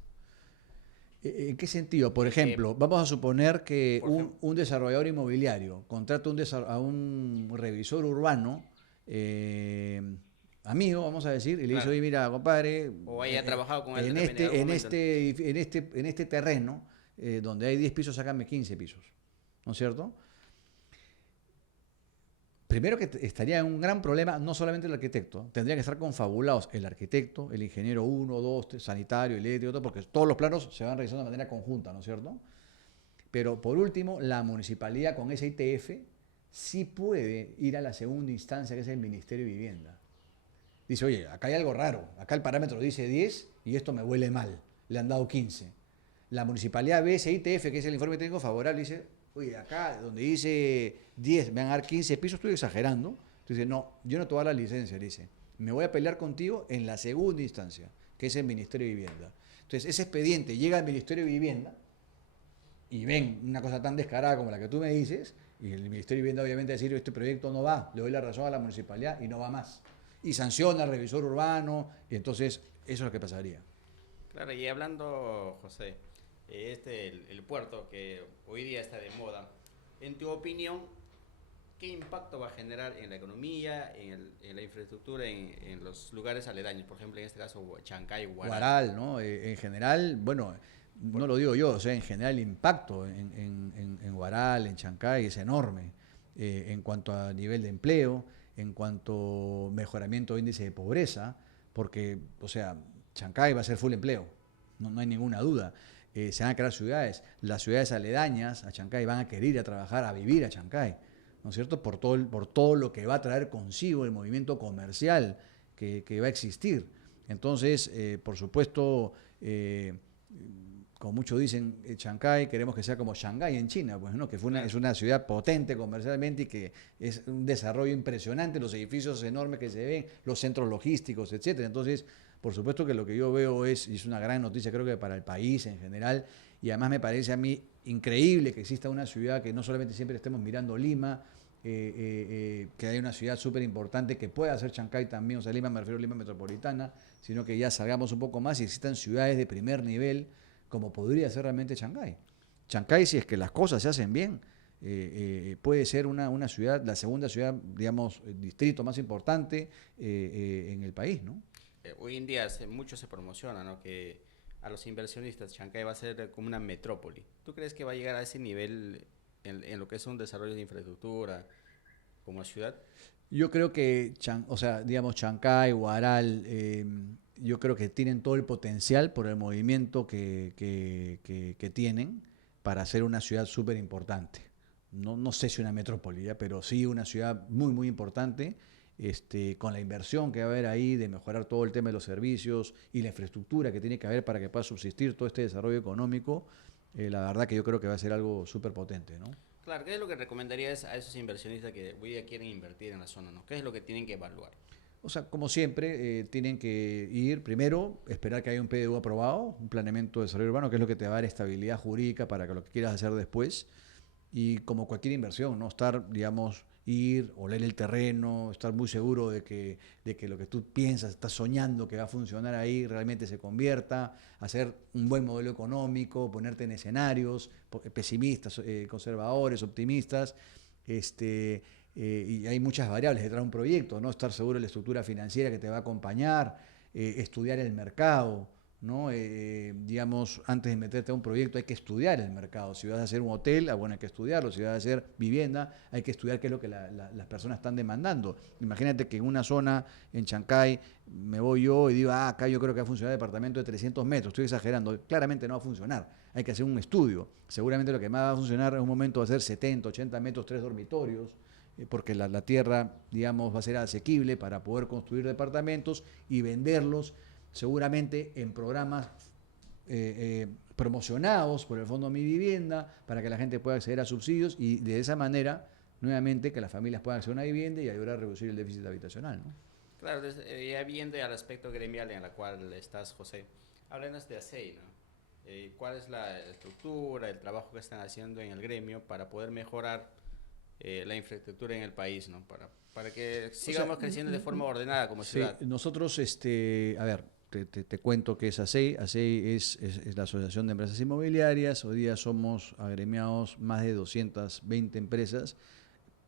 ¿En qué sentido? Por ejemplo, vamos a suponer que un desarrollador inmobiliario contrata a un revisor urbano, amigo, vamos a decir, y le dice, oye, mira, compadre, o haya trabajado con él en este terreno, donde hay 10 pisos, sácame 15 pisos, ¿no es cierto? Primero que estaría en un gran problema, no solamente el arquitecto, tendría que estar confabulados el arquitecto, el ingeniero 1, 2, 3, sanitario, eléctrico, porque todos los planos se van realizando de manera conjunta, ¿no es cierto? Pero por último, la municipalidad con ese ITF sí puede ir a la segunda instancia, que es el Ministerio de Vivienda. Dice, oye, acá hay algo raro, acá el parámetro dice 10 y esto me huele mal, le han dado 15. La municipalidad ve ese ITF, que es el informe técnico favorable, y dice, oye, acá donde dice 10, me van a dar 15 pisos, estoy exagerando. Entonces, no, yo no te voy a dar la licencia, le dice. Me voy a pelear contigo en la segunda instancia, que es el Ministerio de Vivienda. Entonces, ese expediente llega al Ministerio de Vivienda y ven una cosa tan descarada como la que tú me dices, y el Ministerio de Vivienda obviamente va a decir, este proyecto no va, le doy la razón a la municipalidad y no va más. Y sanciona al revisor urbano, y entonces eso es lo que pasaría. Claro, y hablando, José, el puerto que hoy día está de moda, en tu opinión, ¿qué impacto va a generar en la economía, en la infraestructura, en los lugares aledaños? Por ejemplo, en este caso, Chancay, Huaral. Guaral, ¿no? En general, bueno, no lo digo yo, o sea, en general el impacto en Huaral, en Chancay es enorme, en cuanto a nivel de empleo, en cuanto a mejoramiento de índice de pobreza, porque, o sea, Chancay va a ser full empleo, no hay ninguna duda. Se van a crear ciudades, las ciudades aledañas a Chancay van a querer ir a trabajar, a vivir a Chancay, ¿no es cierto? Por todo lo que va a traer consigo el movimiento comercial que va a existir. Entonces, por supuesto, como muchos dicen, Chancay, queremos que sea como Shanghái en China, pues, ¿no? Que es una ciudad potente comercialmente y que es un desarrollo impresionante, los edificios enormes que se ven, los centros logísticos, etcétera. Entonces, por supuesto que lo que yo veo es una gran noticia, creo que para el país en general, y además me parece a mí increíble que exista una ciudad que no solamente siempre estemos mirando Lima, que hay una ciudad súper importante que pueda ser Chancay también, o sea, Lima, me refiero a Lima metropolitana, sino que ya salgamos un poco más y existan ciudades de primer nivel, como podría ser realmente Chancay. Chancay, si es que las cosas se hacen bien, puede ser una ciudad, la segunda ciudad, digamos, el distrito más importante en el país, ¿no? Hoy en día mucho se promociona, ¿no? Que a los inversionistas Chancay va a ser como una metrópoli. ¿Tú crees que va a llegar a ese nivel en lo que es un desarrollo de infraestructura como ciudad? Yo creo que, o sea, digamos, Chancay, Huaral, yo creo que tienen todo el potencial por el movimiento que tienen para ser una ciudad súper importante. No sé si una metrópoli, ¿ya? Pero sí una ciudad muy, muy importante, con la inversión que va a haber ahí de mejorar todo el tema de los servicios y la infraestructura que tiene que haber para que pueda subsistir todo este desarrollo económico. La verdad que yo creo que va a ser algo súper potente, ¿no? Claro, ¿qué es lo que recomendarías a esos inversionistas que hoy día quieren invertir en la zona, ¿no? ¿Qué es lo que tienen que evaluar? O sea, como siempre, tienen que ir primero, esperar que haya un PDU aprobado, un planeamiento de desarrollo urbano, que es lo que te va a dar estabilidad jurídica para que lo que quieras hacer después. Y como cualquier inversión, ¿no? Estar, digamos, ir, oler el terreno, estar muy seguro de que lo que tú piensas, estás soñando que va a funcionar ahí, realmente se convierta, hacer un buen modelo económico, ponerte en escenarios pesimistas, conservadores, optimistas, y hay muchas variables detrás de un proyecto, ¿no? Estar seguro de la estructura financiera que te va a acompañar, estudiar el mercado, ¿no? Digamos, antes de meterte a un proyecto hay que estudiar el mercado. Si vas a hacer un hotel, bueno, hay que estudiarlo. Si vas a hacer vivienda, hay que estudiar qué es lo que las personas están demandando. Imagínate que en una zona, en Chancay, me voy yo y digo, acá yo creo que va a funcionar el departamento de 300 metros. Estoy exagerando. Claramente no va a funcionar. Hay que hacer un estudio. Seguramente lo que más va a funcionar en un momento va a ser 70, 80 metros, 3 dormitorios, porque la tierra, digamos, va a ser asequible para poder construir departamentos y venderlos seguramente en programas promocionados por el Fondo Mi Vivienda para que la gente pueda acceder a subsidios y de esa manera, nuevamente, que las familias puedan acceder a una vivienda y ayudar a reducir el déficit habitacional, ¿no? Claro, ya viendo al aspecto gremial en la cual estás, José, háblanos de ASEI, ¿no? ¿Cuál es la estructura, el trabajo que están haciendo en el gremio para poder mejorar la infraestructura en el país, ¿no? Para que sigamos creciendo de forma ordenada como ciudad. Sí, nosotros, a ver, te cuento qué es ASEI. ASEI es la Asociación de Empresas Inmobiliarias. Hoy día somos agremiados más de 220 empresas,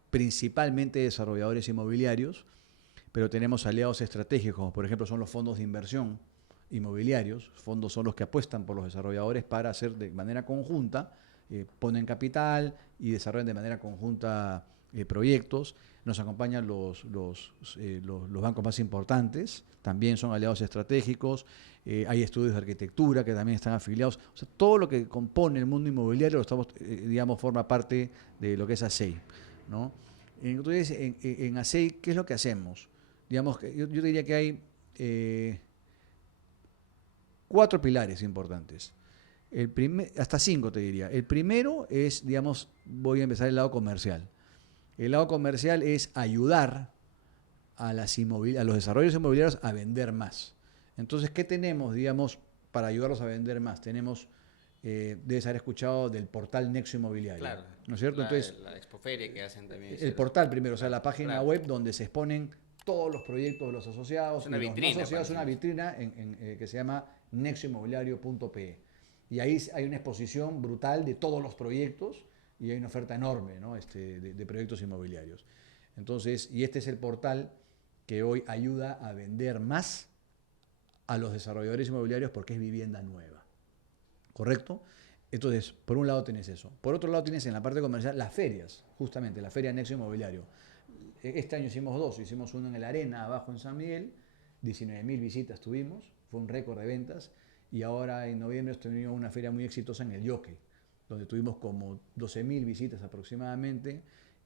principalmente desarrolladores inmobiliarios, pero tenemos aliados estratégicos, como por ejemplo son los fondos de inversión inmobiliarios. Fondos son los que apuestan por los desarrolladores para hacer de manera conjunta, ponen capital y desarrollan de manera conjunta proyectos. Nos acompañan los bancos más importantes, también son aliados estratégicos. Hay estudios de arquitectura que también están afiliados. O sea, todo lo que compone el mundo inmobiliario lo estamos, digamos, forma parte de lo que es ASEI, ¿no? Entonces, en ASEI, ¿qué es lo que hacemos? Digamos, yo diría que hay 4 pilares importantes. Hasta 5 te diría. El primero es, digamos, voy a empezar el lado comercial. El lado comercial es ayudar a los desarrollos inmobiliarios a vender más. Entonces, ¿qué tenemos, digamos, para ayudarlos a vender más? Tenemos, debes haber escuchado del portal Nexo Inmobiliario. Claro, ¿No es cierto? Entonces, la expoferia que hacen también. el portal primero, o sea, la página claro. web donde se exponen todos los proyectos de los asociados Es una y vitrina, los no asociados, parece. una vitrina que se llama nexoinmobiliario.pe. Y ahí hay una exposición brutal de todos los proyectos y hay una oferta enorme, ¿no? de proyectos inmobiliarios. Entonces, y este es el portal que hoy ayuda a vender más a los desarrolladores inmobiliarios porque es vivienda nueva. ¿Correcto? Entonces, por un lado tienes eso. Por otro lado tienes en la parte comercial las ferias, justamente, la Feria Nexo Inmobiliario. Este año hicimos dos, hicimos uno en el Arena, abajo en San Miguel, 19.000 visitas tuvimos, fue un récord de ventas, y ahora en noviembre hemos tenido una feria muy exitosa en el Yoque, donde tuvimos como 12.000 visitas aproximadamente,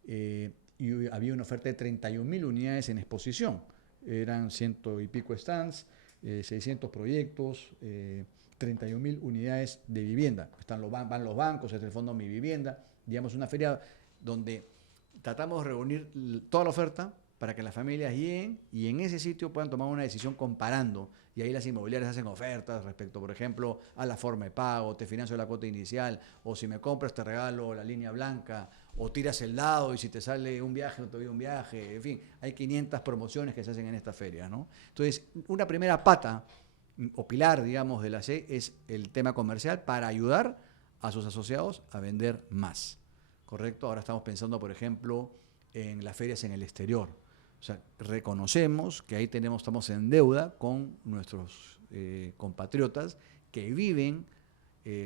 y había una oferta de 31.000 unidades en exposición. Eran 100 y pico stands, 600 proyectos, 31.000 unidades de vivienda. Van los bancos, es el fondo Mi Vivienda, digamos una feria donde tratamos de reunir toda la oferta para que las familias lleguen y en ese sitio puedan tomar una decisión comparando. Y ahí las inmobiliarias hacen ofertas respecto, por ejemplo, a la forma de pago, te financio la cuota inicial, o si me compras te regalo la línea blanca, o tiras el dado y si te sale un viaje no te doy un viaje. En fin, hay 500 promociones que se hacen en esta feria, ¿no? Entonces, una primera pata o pilar, digamos, de la C es el tema comercial para ayudar a sus asociados a vender más. ¿Correcto? Ahora estamos pensando, por ejemplo, en las ferias en el exterior. O sea, reconocemos que ahí estamos en deuda con nuestros compatriotas que viven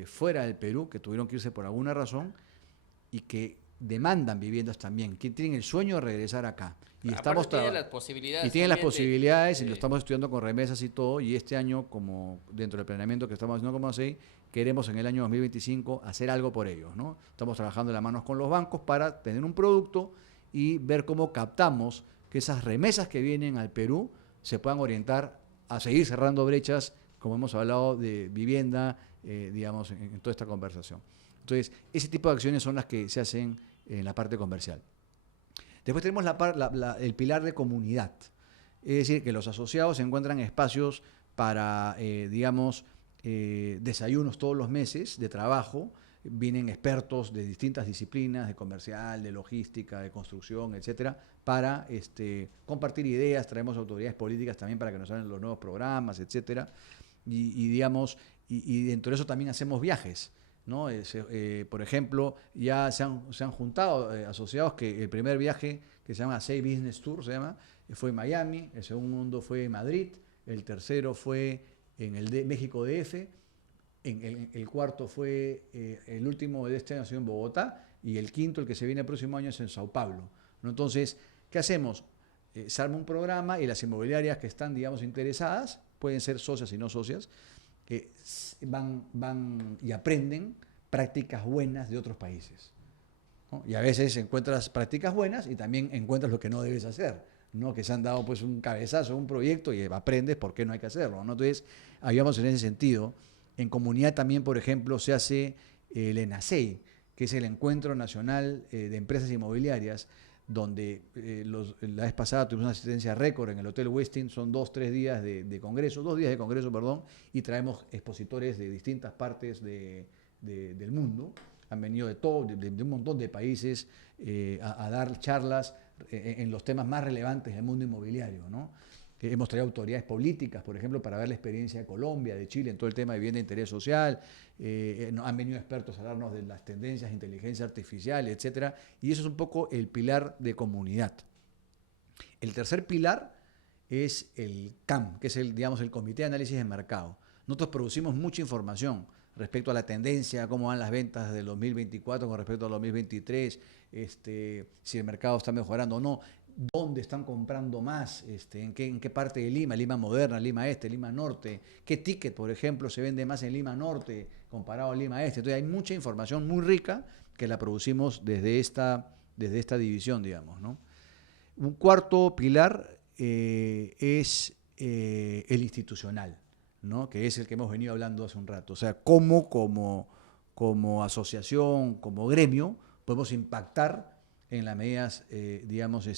fuera del Perú, que tuvieron que irse por alguna razón y que demandan viviendas también, que tienen el sueño de regresar acá. Y tienen las posibilidades. Y tienen las posibilidades y lo estamos estudiando con remesas y todo. Y este año, como dentro del planeamiento que estamos haciendo como ASEI, queremos en el año 2025 hacer algo por ellos, ¿no? Estamos trabajando de la mano con los bancos para tener un producto y ver cómo captamos que esas remesas que vienen al Perú se puedan orientar a seguir cerrando brechas, como hemos hablado de vivienda, digamos, en toda esta conversación. Entonces, ese tipo de acciones son las que se hacen en la parte comercial. Después tenemos el pilar de comunidad, es decir, que los asociados encuentran espacios para, digamos, desayunos todos los meses de trabajo, vienen expertos de distintas disciplinas, de comercial, de logística, de construcción, etcétera, para compartir ideas, traemos autoridades políticas también para que nos hablen los nuevos programas, etcétera, digamos, y dentro de eso también hacemos viajes, ¿no? Por ejemplo, ya se han juntado asociados que el primer viaje que se llama ASEI Business Tour fue en Miami, el segundo fue en Madrid, el tercero fue en el México DF, el cuarto fue, el último de este año ha sido en Bogotá y el quinto, el que se viene el próximo año, es en Sao Paulo, ¿no? Entonces, ¿qué hacemos? Se arma un programa y las inmobiliarias que están, digamos, interesadas, pueden ser socias y no socias, van y aprenden prácticas buenas de otros países, ¿no? Y a veces encuentras prácticas buenas y también encuentras lo que no debes hacer, ¿no? Que se han dado pues un cabezazo, un proyecto y aprendes por qué no hay que hacerlo, ¿no? Entonces, habíamos en ese sentido. En comunidad también, por ejemplo, se hace el ENACEI, que es el Encuentro Nacional de Empresas Inmobiliarias, donde la vez pasada tuvimos una asistencia récord en el Hotel Westin, son 2 días de congreso, perdón, y traemos expositores de distintas partes del mundo, han venido de un montón de países a dar charlas en los temas más relevantes del mundo inmobiliario, ¿no? Hemos traído autoridades políticas, por ejemplo, para ver la experiencia de Colombia, de Chile, en todo el tema de vivienda de interés social. Han venido expertos a hablarnos de las tendencias de inteligencia artificial, etcétera. Y eso es un poco el pilar de comunidad. El tercer pilar es el CAM, que es digamos, el Comité de Análisis de Mercado. Nosotros producimos mucha información respecto a la tendencia, cómo van las ventas del 2024 con respecto al 2023, si el mercado está mejorando o no, dónde están comprando más, en qué parte de Lima, Lima Moderna, Lima Este, Lima Norte, qué ticket, por ejemplo, se vende más en Lima Norte comparado a Lima Este. Entonces hay mucha información muy rica que la producimos desde esta división, digamos, ¿no? Un cuarto pilar es el institucional. ¿no? Que es el que hemos venido hablando hace un rato. O sea, cómo como asociación, como gremio, podemos impactar en las medidas, digamos,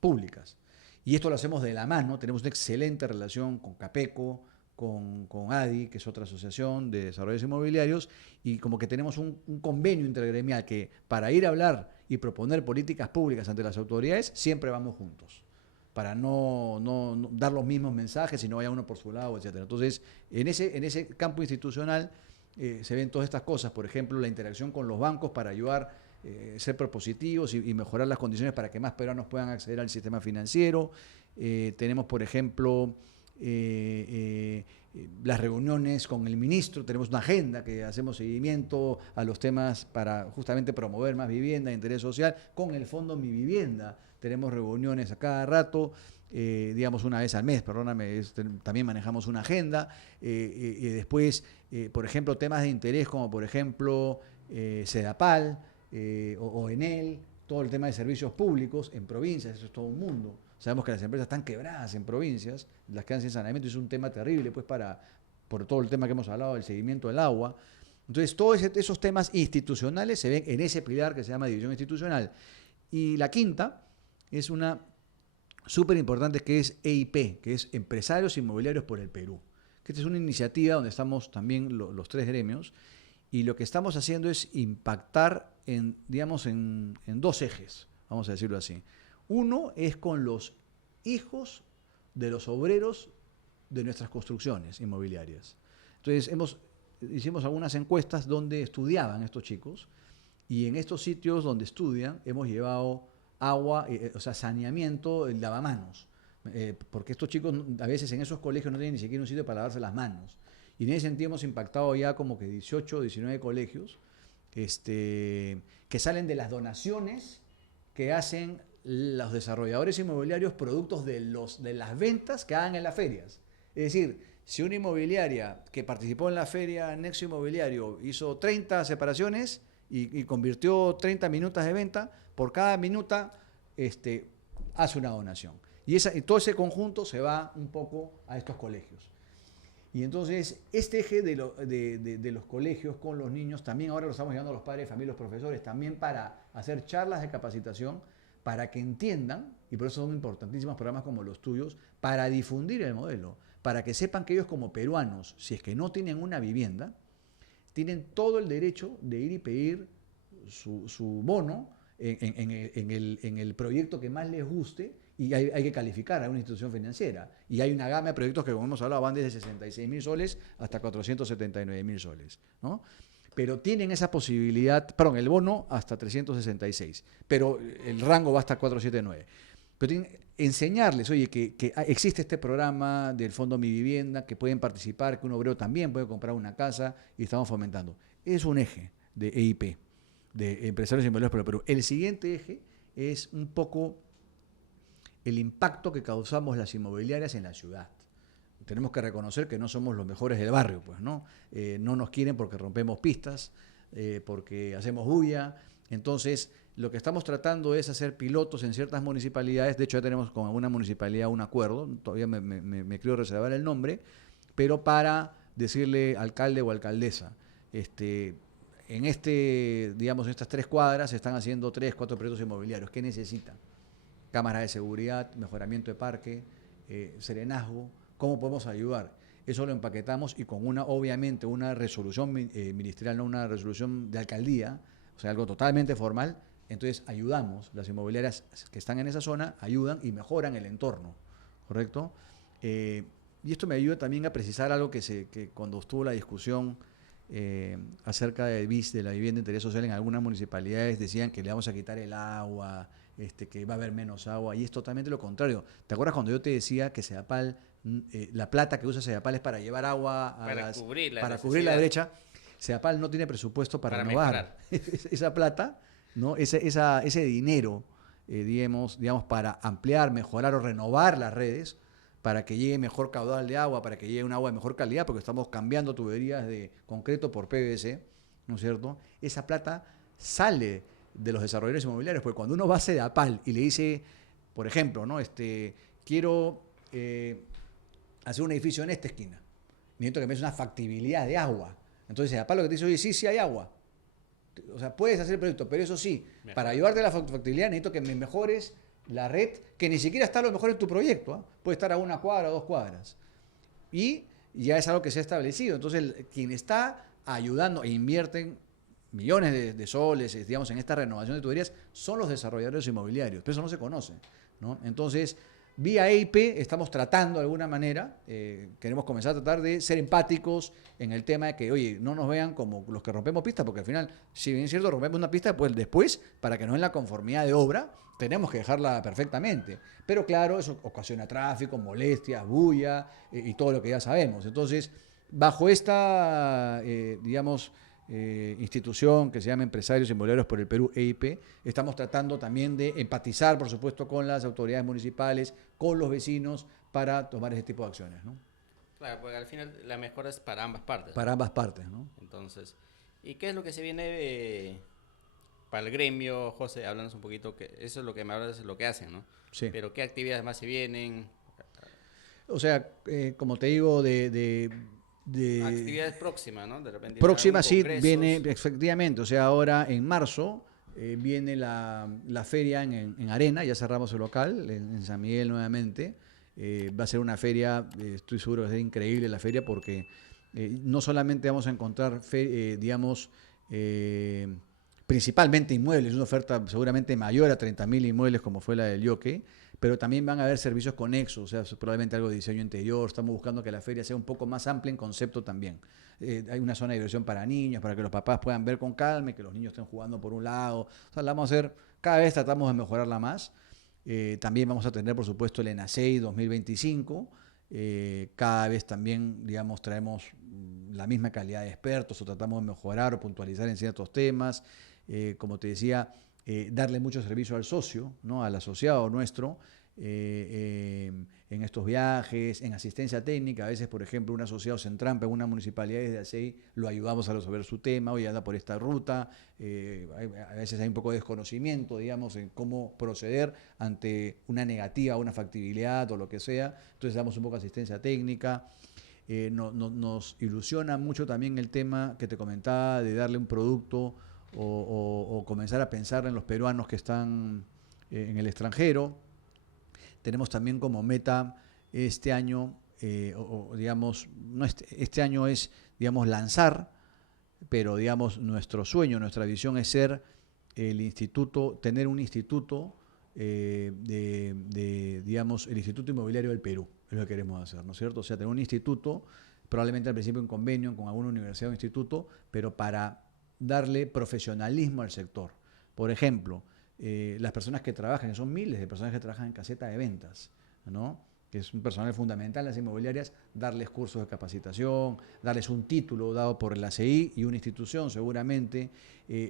públicas. Y esto lo hacemos de la mano, tenemos una excelente relación con Capeco, con ADI, que es otra asociación de desarrollos inmobiliarios, y como que tenemos un convenio intergremial que para ir a hablar y proponer políticas públicas ante las autoridades, siempre vamos juntos, para no dar los mismos mensajes y no vaya uno por su lado, etcétera. Entonces, en ese campo institucional se ven todas estas cosas, por ejemplo, la interacción con los bancos para ayudar, ser propositivos y mejorar las condiciones para que más peruanos puedan acceder al sistema financiero. Tenemos, por ejemplo, las reuniones con el ministro, tenemos una agenda que hacemos seguimiento a los temas para justamente promover más vivienda, interés social, con el fondo Mi Vivienda, tenemos reuniones a cada rato, digamos una vez al mes, perdóname, también manejamos una agenda, y después, por ejemplo, temas de interés como por ejemplo Sedapal o Enel, todo el tema de servicios públicos en provincias, eso es todo un mundo. Sabemos que las empresas están quebradas en provincias, las quedan sin saneamiento, es un tema terrible pues por todo el tema que hemos hablado del seguimiento del agua. Entonces, todos esos temas institucionales se ven en ese pilar que se llama división institucional. Y la quinta es una súper importante que es EIP, que es Empresarios Inmobiliarios por el Perú. Que esta es una iniciativa donde estamos también los tres gremios y lo que estamos haciendo es impactar digamos, en dos ejes, vamos a decirlo así. Uno es con los hijos de los obreros de nuestras construcciones inmobiliarias. Entonces, hicimos algunas encuestas donde estudiaban estos chicos y en estos sitios donde estudian hemos llevado agua, o sea, saneamiento, lavamanos. Porque estos chicos a veces en esos colegios no tienen ni siquiera un sitio para lavarse las manos. Y en ese sentido hemos impactado ya como que 18 o 19 colegios que salen de las donaciones que hacen los desarrolladores inmobiliarios productos de las ventas que hagan en las ferias. Es decir, si una inmobiliaria que participó en la feria Nexo Inmobiliario hizo 30 separaciones y convirtió 30 minutos de venta, por cada minuta hace una donación. Y todo ese conjunto se va un poco a estos colegios. Y entonces, este eje de los colegios con los niños, también ahora lo estamos llevando a los padres de familia, los profesores, también para hacer charlas de capacitación, para que entiendan, y por eso son importantísimos programas como los tuyos, para difundir el modelo, para que sepan que ellos como peruanos, si es que no tienen una vivienda, tienen todo el derecho de ir y pedir su bono en el proyecto que más les guste y hay que calificar a una institución financiera. Y hay una gama de proyectos que, como hemos hablado, van desde 66.000 soles hasta 479.000 soles, ¿no? Pero tienen esa posibilidad, perdón, el bono hasta 366, pero el rango va hasta 479. Pero enseñarles, oye, que existe este programa del Fondo Mi Vivienda, que pueden participar, que un obrero también puede comprar una casa y estamos fomentando. Es un eje de EIP, de Empresarios Inmobiliarios por el Perú. El siguiente eje es un poco el impacto que causamos las inmobiliarias en la ciudad. Tenemos que reconocer que no somos los mejores del barrio, pues, ¿no? No nos quieren porque rompemos pistas, porque hacemos bulla. Entonces, lo que estamos tratando es hacer pilotos en ciertas municipalidades. De hecho, ya tenemos con alguna municipalidad un acuerdo, todavía me quiero reservar el nombre, pero para decirle alcalde o alcaldesa, digamos, en estas 3 cuadras se están haciendo 3, 4 proyectos inmobiliarios. ¿Qué necesitan? Cámaras de seguridad, mejoramiento de parque, serenazgo. ¿Cómo podemos ayudar? Eso lo empaquetamos y con obviamente una resolución ministerial, no una resolución de alcaldía, o sea, algo totalmente formal. Entonces ayudamos, las inmobiliarias que están en esa zona ayudan y mejoran el entorno, ¿correcto? Y esto me ayuda también a precisar algo que cuando estuvo la discusión acerca del BIS, de la vivienda de interés social, en algunas municipalidades decían que le vamos a quitar el agua, que va a haber menos agua, y es totalmente lo contrario. ¿Te acuerdas cuando yo te decía que Sedapal, la plata que usa Sedapal es para llevar agua para cubrir la brecha? Sedapal no tiene presupuesto para renovar esa plata, ¿no? Ese dinero, digamos, para ampliar, mejorar o renovar las redes, para que llegue mejor caudal de agua, para que llegue un agua de mejor calidad, porque estamos cambiando tuberías de concreto por PVC, ¿no es cierto? Esa plata sale de los desarrolladores inmobiliarios, porque cuando uno va a Sedapal y le dice, por ejemplo, ¿no? Quiero hacer un edificio en esta esquina. Necesito que me des una factibilidad de agua. Entonces, a Pablo que te dice, oye, sí, sí hay agua. O sea, puedes hacer el proyecto, pero eso sí, Mejor. para ayudarte a la factibilidad necesito que me mejores la red, que ni siquiera está a lo mejor en tu proyecto, ¿eh? Puede estar a 1 cuadra, 2 cuadras. Y ya es algo que se ha establecido. Entonces, quien está ayudando e invierten millones de soles, digamos, en esta renovación de tuberías, son los desarrolladores inmobiliarios, pero eso no se conoce, ¿no? Entonces, vía EIP estamos tratando de alguna manera, queremos comenzar a tratar de ser empáticos en el tema de que, oye, no nos vean como los que rompemos pistas, porque al final, si bien es cierto, rompemos una pista, pues después, para que no den la conformidad de obra, tenemos que dejarla perfectamente. Pero claro, eso ocasiona tráfico, molestias, bulla y todo lo que ya sabemos. Entonces, bajo esta, digamos, institución que se llama Empresarios Inmobiliarios por el Perú, EIP, estamos tratando también de empatizar, por supuesto, con las autoridades municipales, con los vecinos, para tomar ese tipo de acciones, ¿no? Claro, porque al final la mejora es para ambas partes. Para ambas partes, ¿no? Entonces, ¿y qué es lo que se viene para el gremio, José? Háblanos un poquito, que eso es lo que me hablas, es lo que hacen, ¿no? Sí. Pero ¿qué actividades más se vienen? O sea, como te digo, Actividades próximas, ¿no? De repente próxima algún sí congresos. viene, efectivamente, o sea, ahora en marzo viene la feria en Arena, ya cerramos el local, en San Miguel nuevamente. Va a ser una feria, estoy seguro que va a ser increíble la feria porque no solamente vamos a encontrar, digamos, principalmente inmuebles, una oferta seguramente mayor a 30.000 inmuebles como fue la del Yoke, pero también van a haber servicios conexos, o sea, probablemente algo de diseño interior. Estamos buscando que la feria sea un poco más amplia en concepto también. Hay una zona de diversión para niños, para que los papás puedan ver con calma y que los niños estén jugando por un lado. O sea, la vamos a hacer, cada vez tratamos de mejorarla más. También vamos a tener, por supuesto, el ENACEI 2025. Cada vez también, digamos, traemos la misma calidad de expertos o tratamos de mejorar o puntualizar en ciertos temas. Como te decía, darle mucho servicio al socio, ¿no? Al asociado nuestro, en estos viajes, en asistencia técnica. A veces, por ejemplo, un asociado se entrampa en una municipalidad desde ACI, lo ayudamos a resolver su tema, oye, anda por esta ruta. A veces hay un poco de desconocimiento, digamos, en cómo proceder ante una negativa, una factibilidad o lo que sea. Entonces damos un poco de asistencia técnica. Nos ilusiona mucho también el tema que te comentaba de darle un producto o comenzar a pensar en los peruanos que están en el extranjero. Tenemos también como meta este año, digamos, no este año es, digamos, lanzar, pero digamos, nuestro sueño, nuestra visión es ser el instituto, tener un instituto, digamos, el Instituto Inmobiliario del Perú, es lo que queremos hacer, ¿no es cierto? O sea, tener un instituto, probablemente al principio en convenio con alguna universidad o instituto, pero para darle profesionalismo al sector. Por ejemplo, las personas que trabajan, que son miles de personas que trabajan en caseta de ventas, ¿no? Que es un personal fundamental en las inmobiliarias, darles cursos de capacitación, darles un título dado por el ACI y una institución seguramente,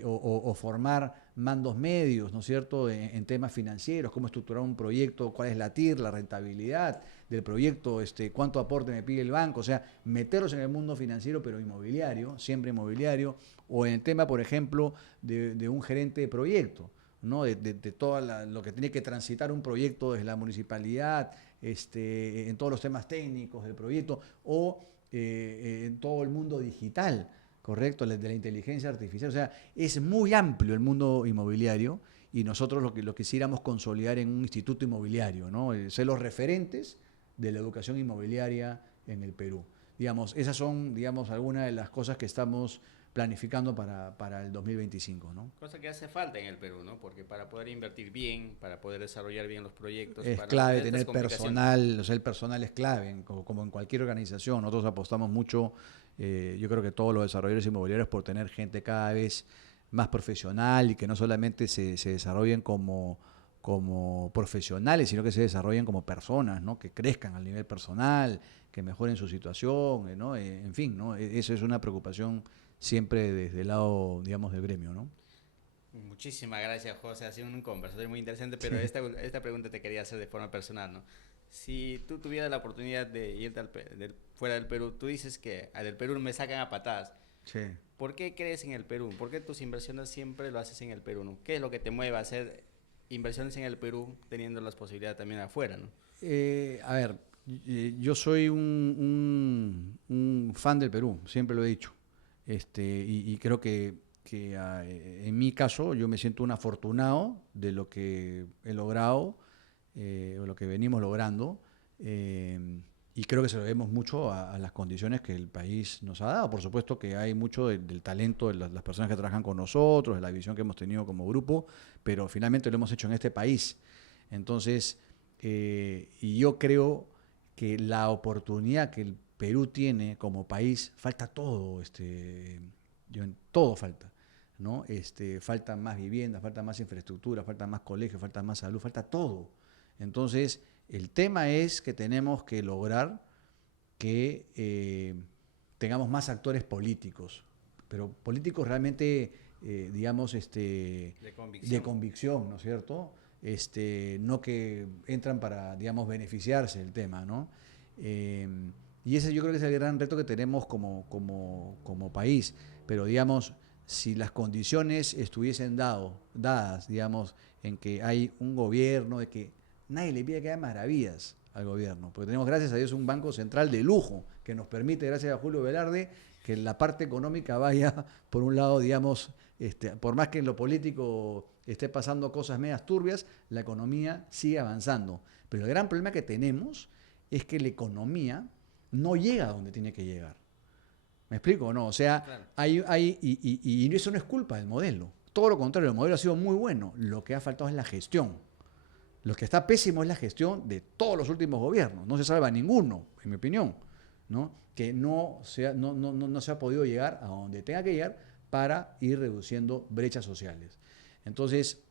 o formar mandos medios, ¿no es cierto?, en temas financieros, cómo estructurar un proyecto, cuál es la TIR, la rentabilidad del proyecto, cuánto aporte me pide el banco, o sea, meterlos en el mundo financiero, pero inmobiliario, siempre inmobiliario, o en el tema, por ejemplo, de un gerente de proyecto, ¿no? De todo lo que tiene que transitar un proyecto desde la municipalidad, en todos los temas técnicos del proyecto, o en todo el mundo digital, ¿correcto? De la inteligencia artificial. O sea, es muy amplio el mundo inmobiliario y nosotros lo quisiéramos consolidar en un instituto inmobiliario, ¿no? Ser los referentes de la educación inmobiliaria en el Perú. Digamos, esas son, digamos, algunas de las cosas que estamos planificando para el 2025, ¿no? Cosa que hace falta en el Perú, ¿no? Porque para poder invertir bien, para poder desarrollar bien los proyectos, Es para no clave tener estas tener complicaciones. personal, o sea, el personal es clave, como en cualquier organización. Nosotros apostamos mucho, yo creo que todos los desarrolladores inmobiliarios, por tener gente cada vez más profesional y que no solamente se desarrollen como profesionales, sino que se desarrollen como personas, ¿no? Que crezcan al nivel personal, que mejoren su situación, ¿no? En fin, ¿no? Eso es una preocupación siempre desde el lado, digamos, del gremio, ¿no? Muchísimas gracias, José. Ha sido un conversatorio muy interesante, pero esta pregunta te quería hacer de forma personal, ¿no? Si tú tuvieras la oportunidad de irte fuera del Perú, tú dices que del Perú me sacan a patadas. Sí. ¿Por qué crees en el Perú? ¿Por qué tus inversiones siempre lo haces en el Perú, ¿no? ¿Qué es lo que te mueve a hacer inversiones en el Perú teniendo las posibilidades también afuera, ¿no? A ver, Yo soy un fan del Perú, siempre lo he dicho. Y creo que en mi caso yo me siento un afortunado de lo que he logrado, o lo que venimos logrando. eh, y creo que se lo debemos mucho a las condiciones que el país nos ha dado. Por supuesto que hay mucho del talento de las personas que trabajan con nosotros, de la visión que hemos tenido como grupo, pero finalmente lo hemos hecho en este país. Entonces, y yo creo que la oportunidad que el Perú tiene como país, falta todo, todo falta, ¿no? Falta más vivienda, falta más infraestructura, falta más colegios, falta más salud, falta todo. Entonces, el tema es que tenemos que lograr que tengamos más actores políticos, pero políticos realmente, digamos, de convicción, ¿no es cierto? No que entran para, digamos, beneficiarse del tema, ¿no? Eh, y ese yo creo que es el gran reto que tenemos como país. Pero, digamos, si las condiciones estuviesen dadas, digamos, en que hay un gobierno, de que nadie le pide que haga maravillas al gobierno, porque tenemos, gracias a Dios, un banco central de lujo que nos permite, gracias a Julio Velarde, que la parte económica vaya por un lado, digamos, por más que en lo político esté pasando cosas medias turbias, la economía sigue avanzando. Pero el gran problema que tenemos es que la economía no llega a donde tiene que llegar. ¿Me explico o no? O sea, Claro. y eso no es culpa del modelo. Todo lo contrario, el modelo ha sido muy bueno. Lo que ha faltado es la gestión. Lo que está pésimo es la gestión de todos los últimos gobiernos. No se salva ninguno, en mi opinión, ¿no? Que no se ha podido llegar a donde tenga que llegar para ir reduciendo brechas sociales. Entonces,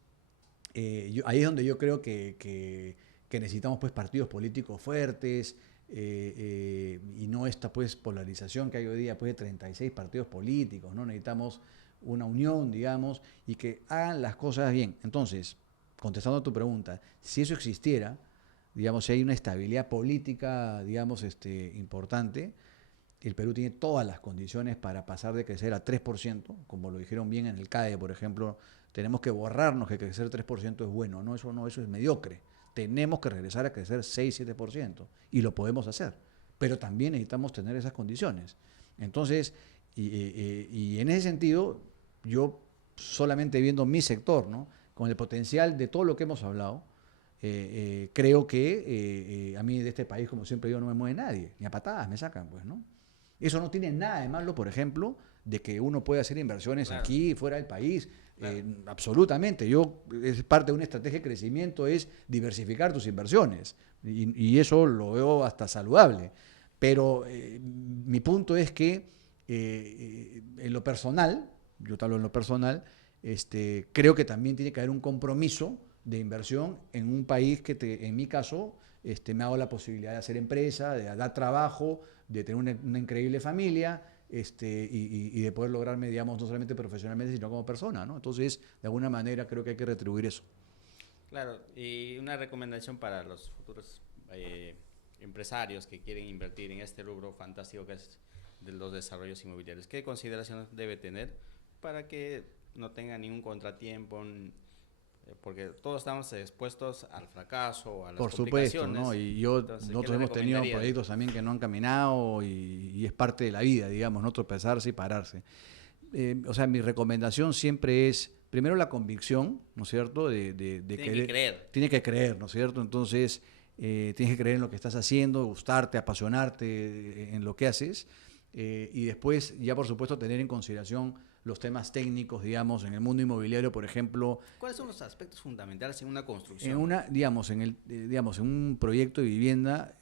ahí es donde yo creo que necesitamos, pues, partidos políticos fuertes, y no esta, pues, polarización que hay hoy día, pues, de 36 partidos políticos, ¿no? Necesitamos una unión, digamos, y que hagan las cosas bien. Entonces, contestando a tu pregunta, si eso existiera, digamos, si hay una estabilidad política, digamos, importante, el Perú tiene todas las condiciones para pasar de crecer a 3%, como lo dijeron bien en el CADE, por ejemplo. Tenemos que borrarnos que crecer 3% es bueno, no, eso es mediocre. Tenemos que regresar a crecer 6-7% y lo podemos hacer, pero también necesitamos tener esas condiciones. Entonces, y en ese sentido, yo solamente viendo mi sector, ¿no? Con el potencial de todo lo que hemos hablado, creo que a mí de este país, como siempre digo, no me mueve nadie, ni a patadas me sacan, pues, ¿no? Eso no tiene nada de malo, por ejemplo, de que uno pueda hacer inversiones, claro, aquí, fuera del país. Claro. Absolutamente. Es parte de una estrategia de crecimiento, es diversificar tus inversiones. Y eso lo veo hasta saludable. Pero mi punto es que en lo personal, yo te hablo en lo personal, creo que también tiene que haber un compromiso de inversión en un país que, en mi caso, me ha dado la posibilidad de hacer empresa, de dar trabajo, de tener una increíble familia, y de poder lograrme, digamos, no solamente profesionalmente, sino como persona, ¿no? Entonces, de alguna manera, creo que hay que retribuir eso. Claro, y una recomendación para los futuros empresarios que quieren invertir en este rubro fantástico que es de los desarrollos inmobiliarios. ¿Qué consideraciones debe tener para que no tenga ningún contratiempo? Porque todos estamos expuestos al fracaso o a las complicaciones. Por supuesto, ¿no? Y nosotros hemos tenido proyectos también que no han caminado y es parte de la vida, digamos, no tropezarse y pararse. O sea, mi recomendación siempre es, primero, la convicción, ¿no es cierto? Tiene que creer. Tiene que creer, ¿no es cierto? Entonces, tienes que creer en lo que estás haciendo, gustarte, apasionarte en lo que haces, y después, ya por supuesto, tener en consideración los temas técnicos, digamos, en el mundo inmobiliario, por ejemplo. ¿Cuáles son los aspectos fundamentales en una construcción? Digamos, en un proyecto de vivienda,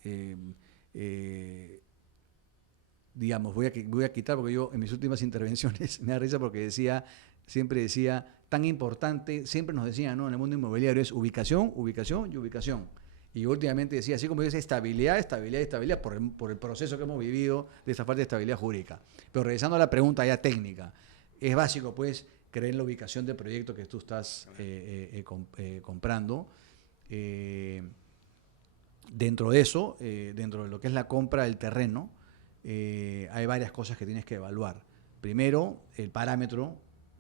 digamos, voy a quitar, porque yo en mis últimas intervenciones me da risa porque siempre decía, tan importante, siempre nos decían, ¿no? En el mundo inmobiliario es ubicación, ubicación y ubicación. Y últimamente decía, así como dice, estabilidad, estabilidad, estabilidad, por el proceso que hemos vivido de esta falta de estabilidad jurídica. Pero regresando a la pregunta ya técnica, es básico, pues, creer en la ubicación del proyecto que tú estás comprando. Dentro de eso, dentro de lo que es la compra del terreno, hay varias cosas que tienes que evaluar. Primero, el parámetro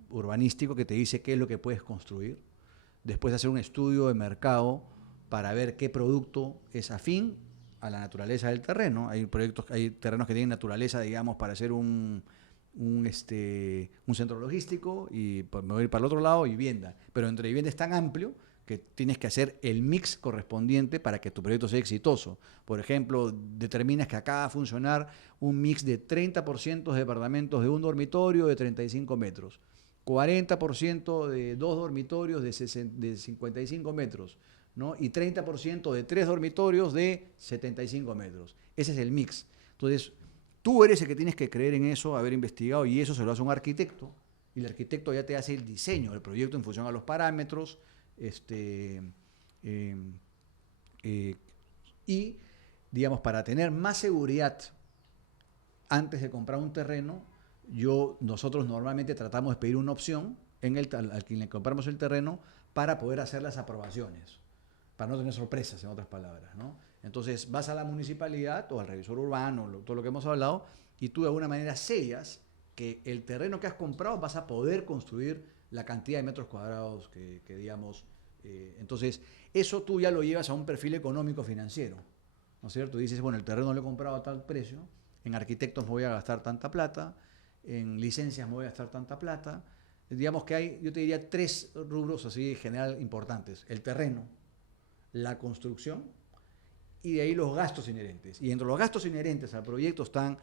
urbanístico que te dice qué es lo que puedes construir. Después, hacer un estudio de mercado para ver qué producto es afín a la naturaleza del terreno. Hay proyectos, hay terrenos que tienen naturaleza, digamos, para hacer un centro logístico y pues, me voy a ir para el otro lado, vivienda. Pero entre vivienda es tan amplio que tienes que hacer el mix correspondiente para que tu proyecto sea exitoso. Por ejemplo, determinas que acá va a funcionar un mix de 30% de departamentos de un dormitorio de 35 metros, 40% de dos dormitorios de 55 metros, ¿no? Y 30% de tres dormitorios de 75 metros. Ese es el mix. Entonces, tú eres el que tienes que creer en eso, haber investigado, y eso se lo hace un arquitecto, y el arquitecto ya te hace el diseño del proyecto en función a los parámetros, y, digamos, para tener más seguridad antes de comprar un terreno, nosotros normalmente tratamos de pedir una opción al quien le compramos el terreno para poder hacer las aprobaciones, para no tener sorpresas, en otras palabras, ¿no? Entonces vas a la municipalidad o al revisor urbano, todo lo que hemos hablado, y tú de alguna manera sellas que el terreno que has comprado vas a poder construir la cantidad de metros cuadrados que digamos. Entonces, eso tú ya lo llevas a un perfil económico financiero, ¿no es cierto? Dices, bueno, el terreno lo he comprado a tal precio, en arquitectos me voy a gastar tanta plata, en licencias me voy a gastar tanta plata. Digamos que hay, yo te diría, 3 rubros así en general importantes: el terreno, la construcción y de ahí los gastos inherentes. Y entre los gastos inherentes al proyecto están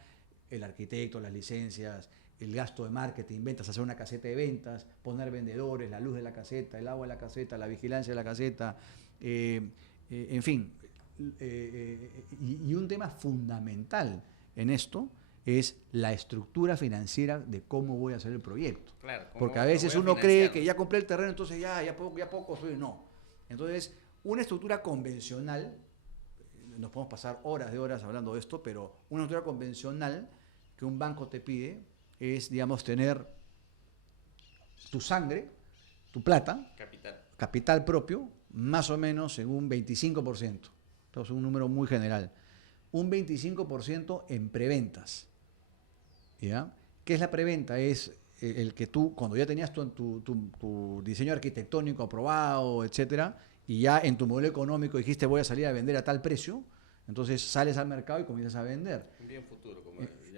el arquitecto, las licencias, el gasto de marketing, ventas, hacer una caseta de ventas, poner vendedores, la luz de la caseta, el agua de la caseta, la vigilancia de la caseta, en fin. Y un tema fundamental en esto es la estructura financiera de cómo voy a hacer el proyecto. Claro, porque a veces uno cree que ya compré el terreno, entonces ya puedo construir. No. Entonces, una estructura convencional, nos podemos pasar horas de horas hablando de esto, pero una estructura convencional que un banco te pide es, digamos, tener tu sangre, tu plata, capital propio, más o menos en un 25%. Entonces, un número muy general. Un 25% en preventas. ¿Ya? ¿Qué es la preventa? Es el que tú, cuando ya tenías tu diseño arquitectónico aprobado, etcétera, y ya en tu modelo económico dijiste voy a salir a vender a tal precio, entonces sales al mercado y comienzas a vender. Un bien futuro,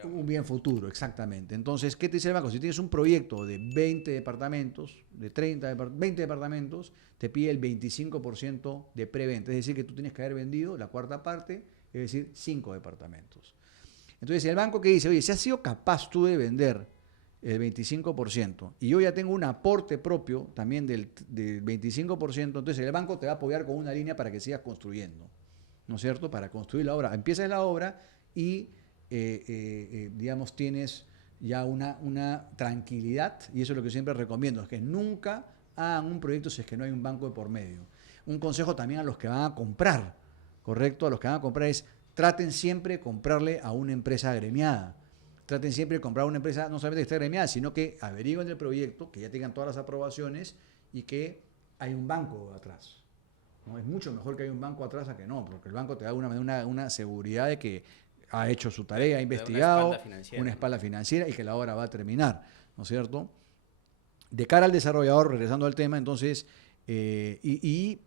como un bien futuro, exactamente. Entonces, ¿qué te dice el banco? Si tienes un proyecto de 20 departamentos, de 20 departamentos, te pide el 25% de preventa. Es decir, que tú tienes que haber vendido la cuarta parte, es decir, 5 departamentos. Entonces, el banco que dice, oye, si has sido capaz tú de vender el 25% y yo ya tengo un aporte propio también del 25%, entonces el banco te va a apoyar con una línea para que sigas construyendo, ¿no es cierto? Para construir la obra. Empiezas la obra y, digamos, tienes ya una tranquilidad, y eso es lo que siempre recomiendo, es que nunca hagan un proyecto si es que no hay un banco de por medio. Un consejo también a los que van a comprar, ¿correcto? A los que van a comprar es, traten siempre de comprarle a una empresa agremiada. Traten siempre de comprar a una empresa no solamente que esté agremiada, sino que averigüen el proyecto, que ya tengan todas las aprobaciones y que hay un banco atrás, ¿no? Es mucho mejor que haya un banco atrás a que no, porque el banco te da una seguridad de que ha hecho su tarea, ha investigado, una espalda financiera y que la obra va a terminar, ¿no es cierto? De cara al desarrollador, regresando al tema, entonces, y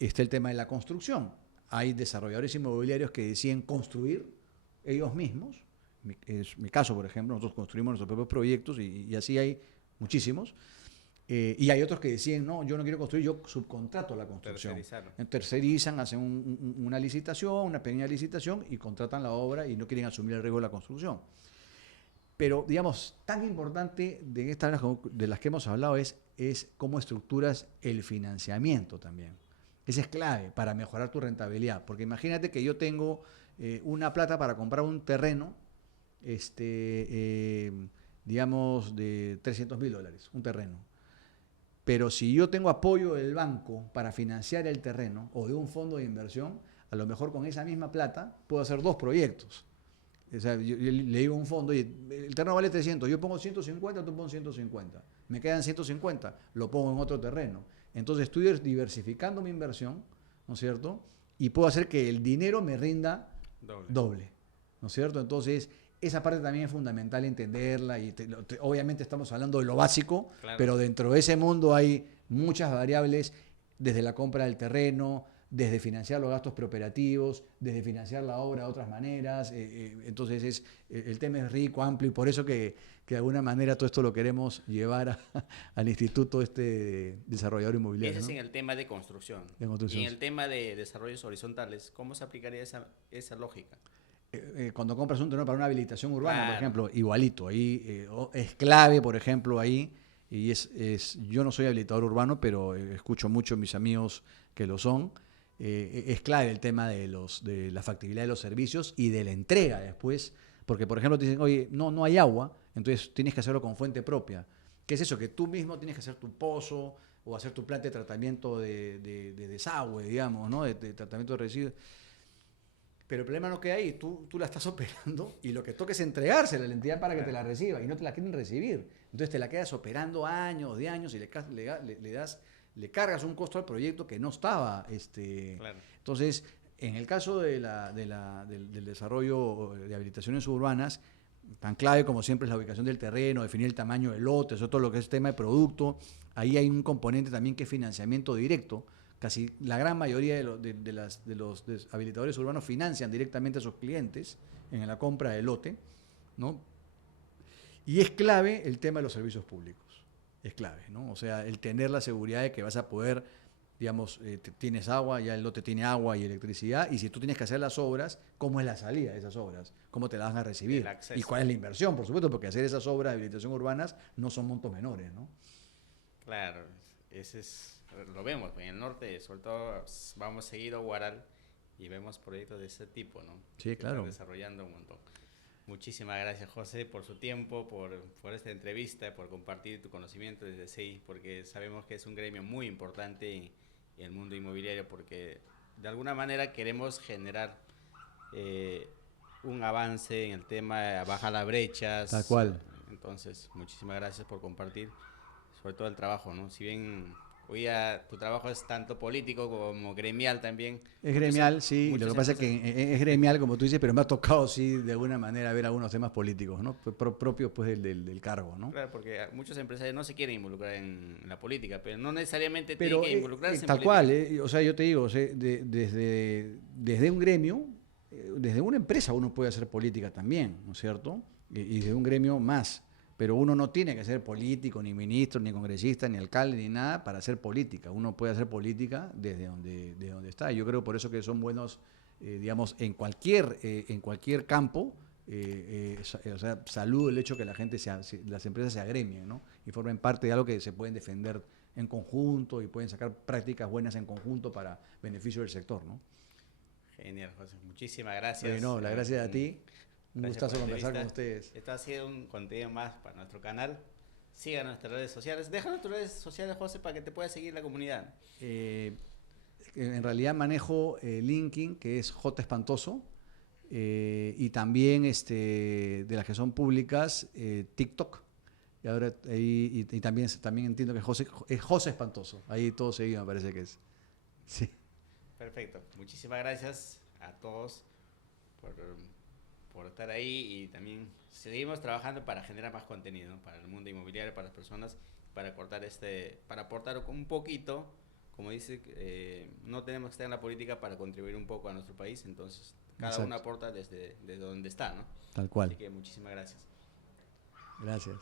está el tema de la construcción. Hay desarrolladores inmobiliarios que deciden construir ellos mismos. Es mi caso, por ejemplo, nosotros construimos nuestros propios proyectos y así hay muchísimos. Y hay otros que deciden, no, yo no quiero construir, yo subcontrato la construcción. Tercerizan, hacen una licitación, una pequeña licitación y contratan la obra y no quieren asumir el riesgo de la construcción. Pero, digamos, tan importante de estas de las que hemos hablado es cómo estructuras el financiamiento también. Esa es clave para mejorar tu rentabilidad. Porque imagínate que yo tengo una plata para comprar un terreno, digamos, de $300,000, un terreno. Pero si yo tengo apoyo del banco para financiar el terreno o de un fondo de inversión, a lo mejor con esa misma plata puedo hacer 2 proyectos. O sea, yo le digo a un fondo, oye, el terreno vale 300, yo pongo 150, tú pones 150. Me quedan 150, lo pongo en otro terreno. Entonces estoy diversificando mi inversión, ¿no es cierto? Y puedo hacer que el dinero me rinda doble, ¿no es cierto? Entonces, esa parte también es fundamental entenderla y obviamente estamos hablando de lo básico, claro, pero dentro de ese mundo hay muchas variables, desde la compra del terreno, desde financiar los gastos preoperativos, desde financiar la obra de otras maneras. Entonces el tema es rico, amplio, y por eso que de alguna manera todo esto lo queremos llevar al Instituto Desarrollador Inmobiliario, Ese es ¿no? en el tema de construcción. De construcción. Y en el tema de desarrollos horizontales, ¿cómo se aplicaría esa lógica? Cuando compras un terreno para una habilitación urbana, por Claro. ejemplo, igualito, ahí es clave, por ejemplo, ahí, y yo no soy habilitador urbano, pero escucho mucho a mis amigos que lo son, es clave el tema de la factibilidad de los servicios y de la entrega después, porque por ejemplo te dicen, oye, no hay agua, entonces tienes que hacerlo con fuente propia. ¿Qué es eso? Que tú mismo tienes que hacer tu pozo o hacer tu planta de tratamiento de desagüe, digamos, ¿no? De tratamiento de residuos. Pero el problema no queda ahí, tú la estás operando y lo que toca es entregársela a la entidad para que te la reciba y no te la quieren recibir. Entonces te la quedas operando años de años y le cargas un costo al proyecto que no estaba. Claro. Entonces, en el caso del desarrollo de habilitaciones urbanas, tan clave como siempre es la ubicación del terreno, definir el tamaño del lote, eso todo lo que es tema de producto. Ahí hay un componente también que es financiamiento directo. Casi la gran mayoría de los habilitadores urbanos financian directamente a sus clientes en la compra del lote, ¿no? Y es clave el tema de los servicios públicos. Es clave, ¿no? O sea, el tener la seguridad de que vas a poder, digamos, tienes agua, ya el lote tiene agua y electricidad, y si tú tienes que hacer las obras, ¿cómo es la salida de esas obras? ¿Cómo te las van a recibir? El acceso. ¿Y cuál es la inversión? Por supuesto, porque hacer esas obras de habilitación urbanas no son montos menores, ¿no? Claro, lo vemos en el norte, sobre todo vamos seguido a Huaral y vemos proyectos de ese tipo, ¿no? Sí, Que claro. están desarrollando un montón. Muchísimas gracias, José, por su tiempo, por esta entrevista, por compartir tu conocimiento desde CEI, porque sabemos que es un gremio muy importante en el mundo inmobiliario, porque de alguna manera queremos generar un avance en el tema de bajar las brechas. Tal cual. Entonces, muchísimas gracias por compartir, sobre todo el trabajo, ¿no? Si bien hoy ya tu trabajo es tanto político como gremial también. Es gremial, sí, lo que pasa es empresas, que es gremial, como tú dices, pero me ha tocado, sí, de alguna manera ver algunos temas políticos, ¿no? Propios, pues, del cargo, ¿no? claro, porque muchos empresarios no se quieren involucrar en la política, pero no necesariamente Pero tienen que involucrarse en tal política. cual, o sea, yo te digo, o sea, desde un gremio, desde una empresa uno puede hacer política también, ¿no es cierto? Y desde un gremio más. Pero uno no tiene que ser político, ni ministro, ni congresista, ni alcalde, ni nada para hacer política. Uno puede hacer política de donde está. Yo creo por eso que son buenos, digamos, en cualquier campo. O sea, saludo el hecho que las empresas se agremien, ¿no? Y formen parte de algo que se pueden defender en conjunto y pueden sacar prácticas buenas en conjunto para beneficio del sector, ¿no? Genial, José. Muchísimas gracias. Bueno, la gracias a ti. Un Gracias gustazo por la conversar con entrevista. ustedes. Esto ha sido un contenido más para nuestro canal. Sigan nuestras redes sociales. Déjanos tus redes sociales, José, para que te pueda seguir la comunidad. En realidad manejo LinkedIn, que es J Espantoso, y también de las que son públicas, TikTok. Y ahora y también entiendo que es José Espantoso. Ahí todo seguido me parece que es. Sí. Perfecto. Muchísimas gracias a todos por estar ahí, y también seguimos trabajando para generar más contenido, ¿no? Para el mundo inmobiliario, para las personas, para aportar un poquito, como dice, no tenemos que estar en la política para contribuir un poco a nuestro país, entonces cada Exacto. uno aporta desde donde está, ¿no? Tal cual. Así que muchísimas gracias. Gracias.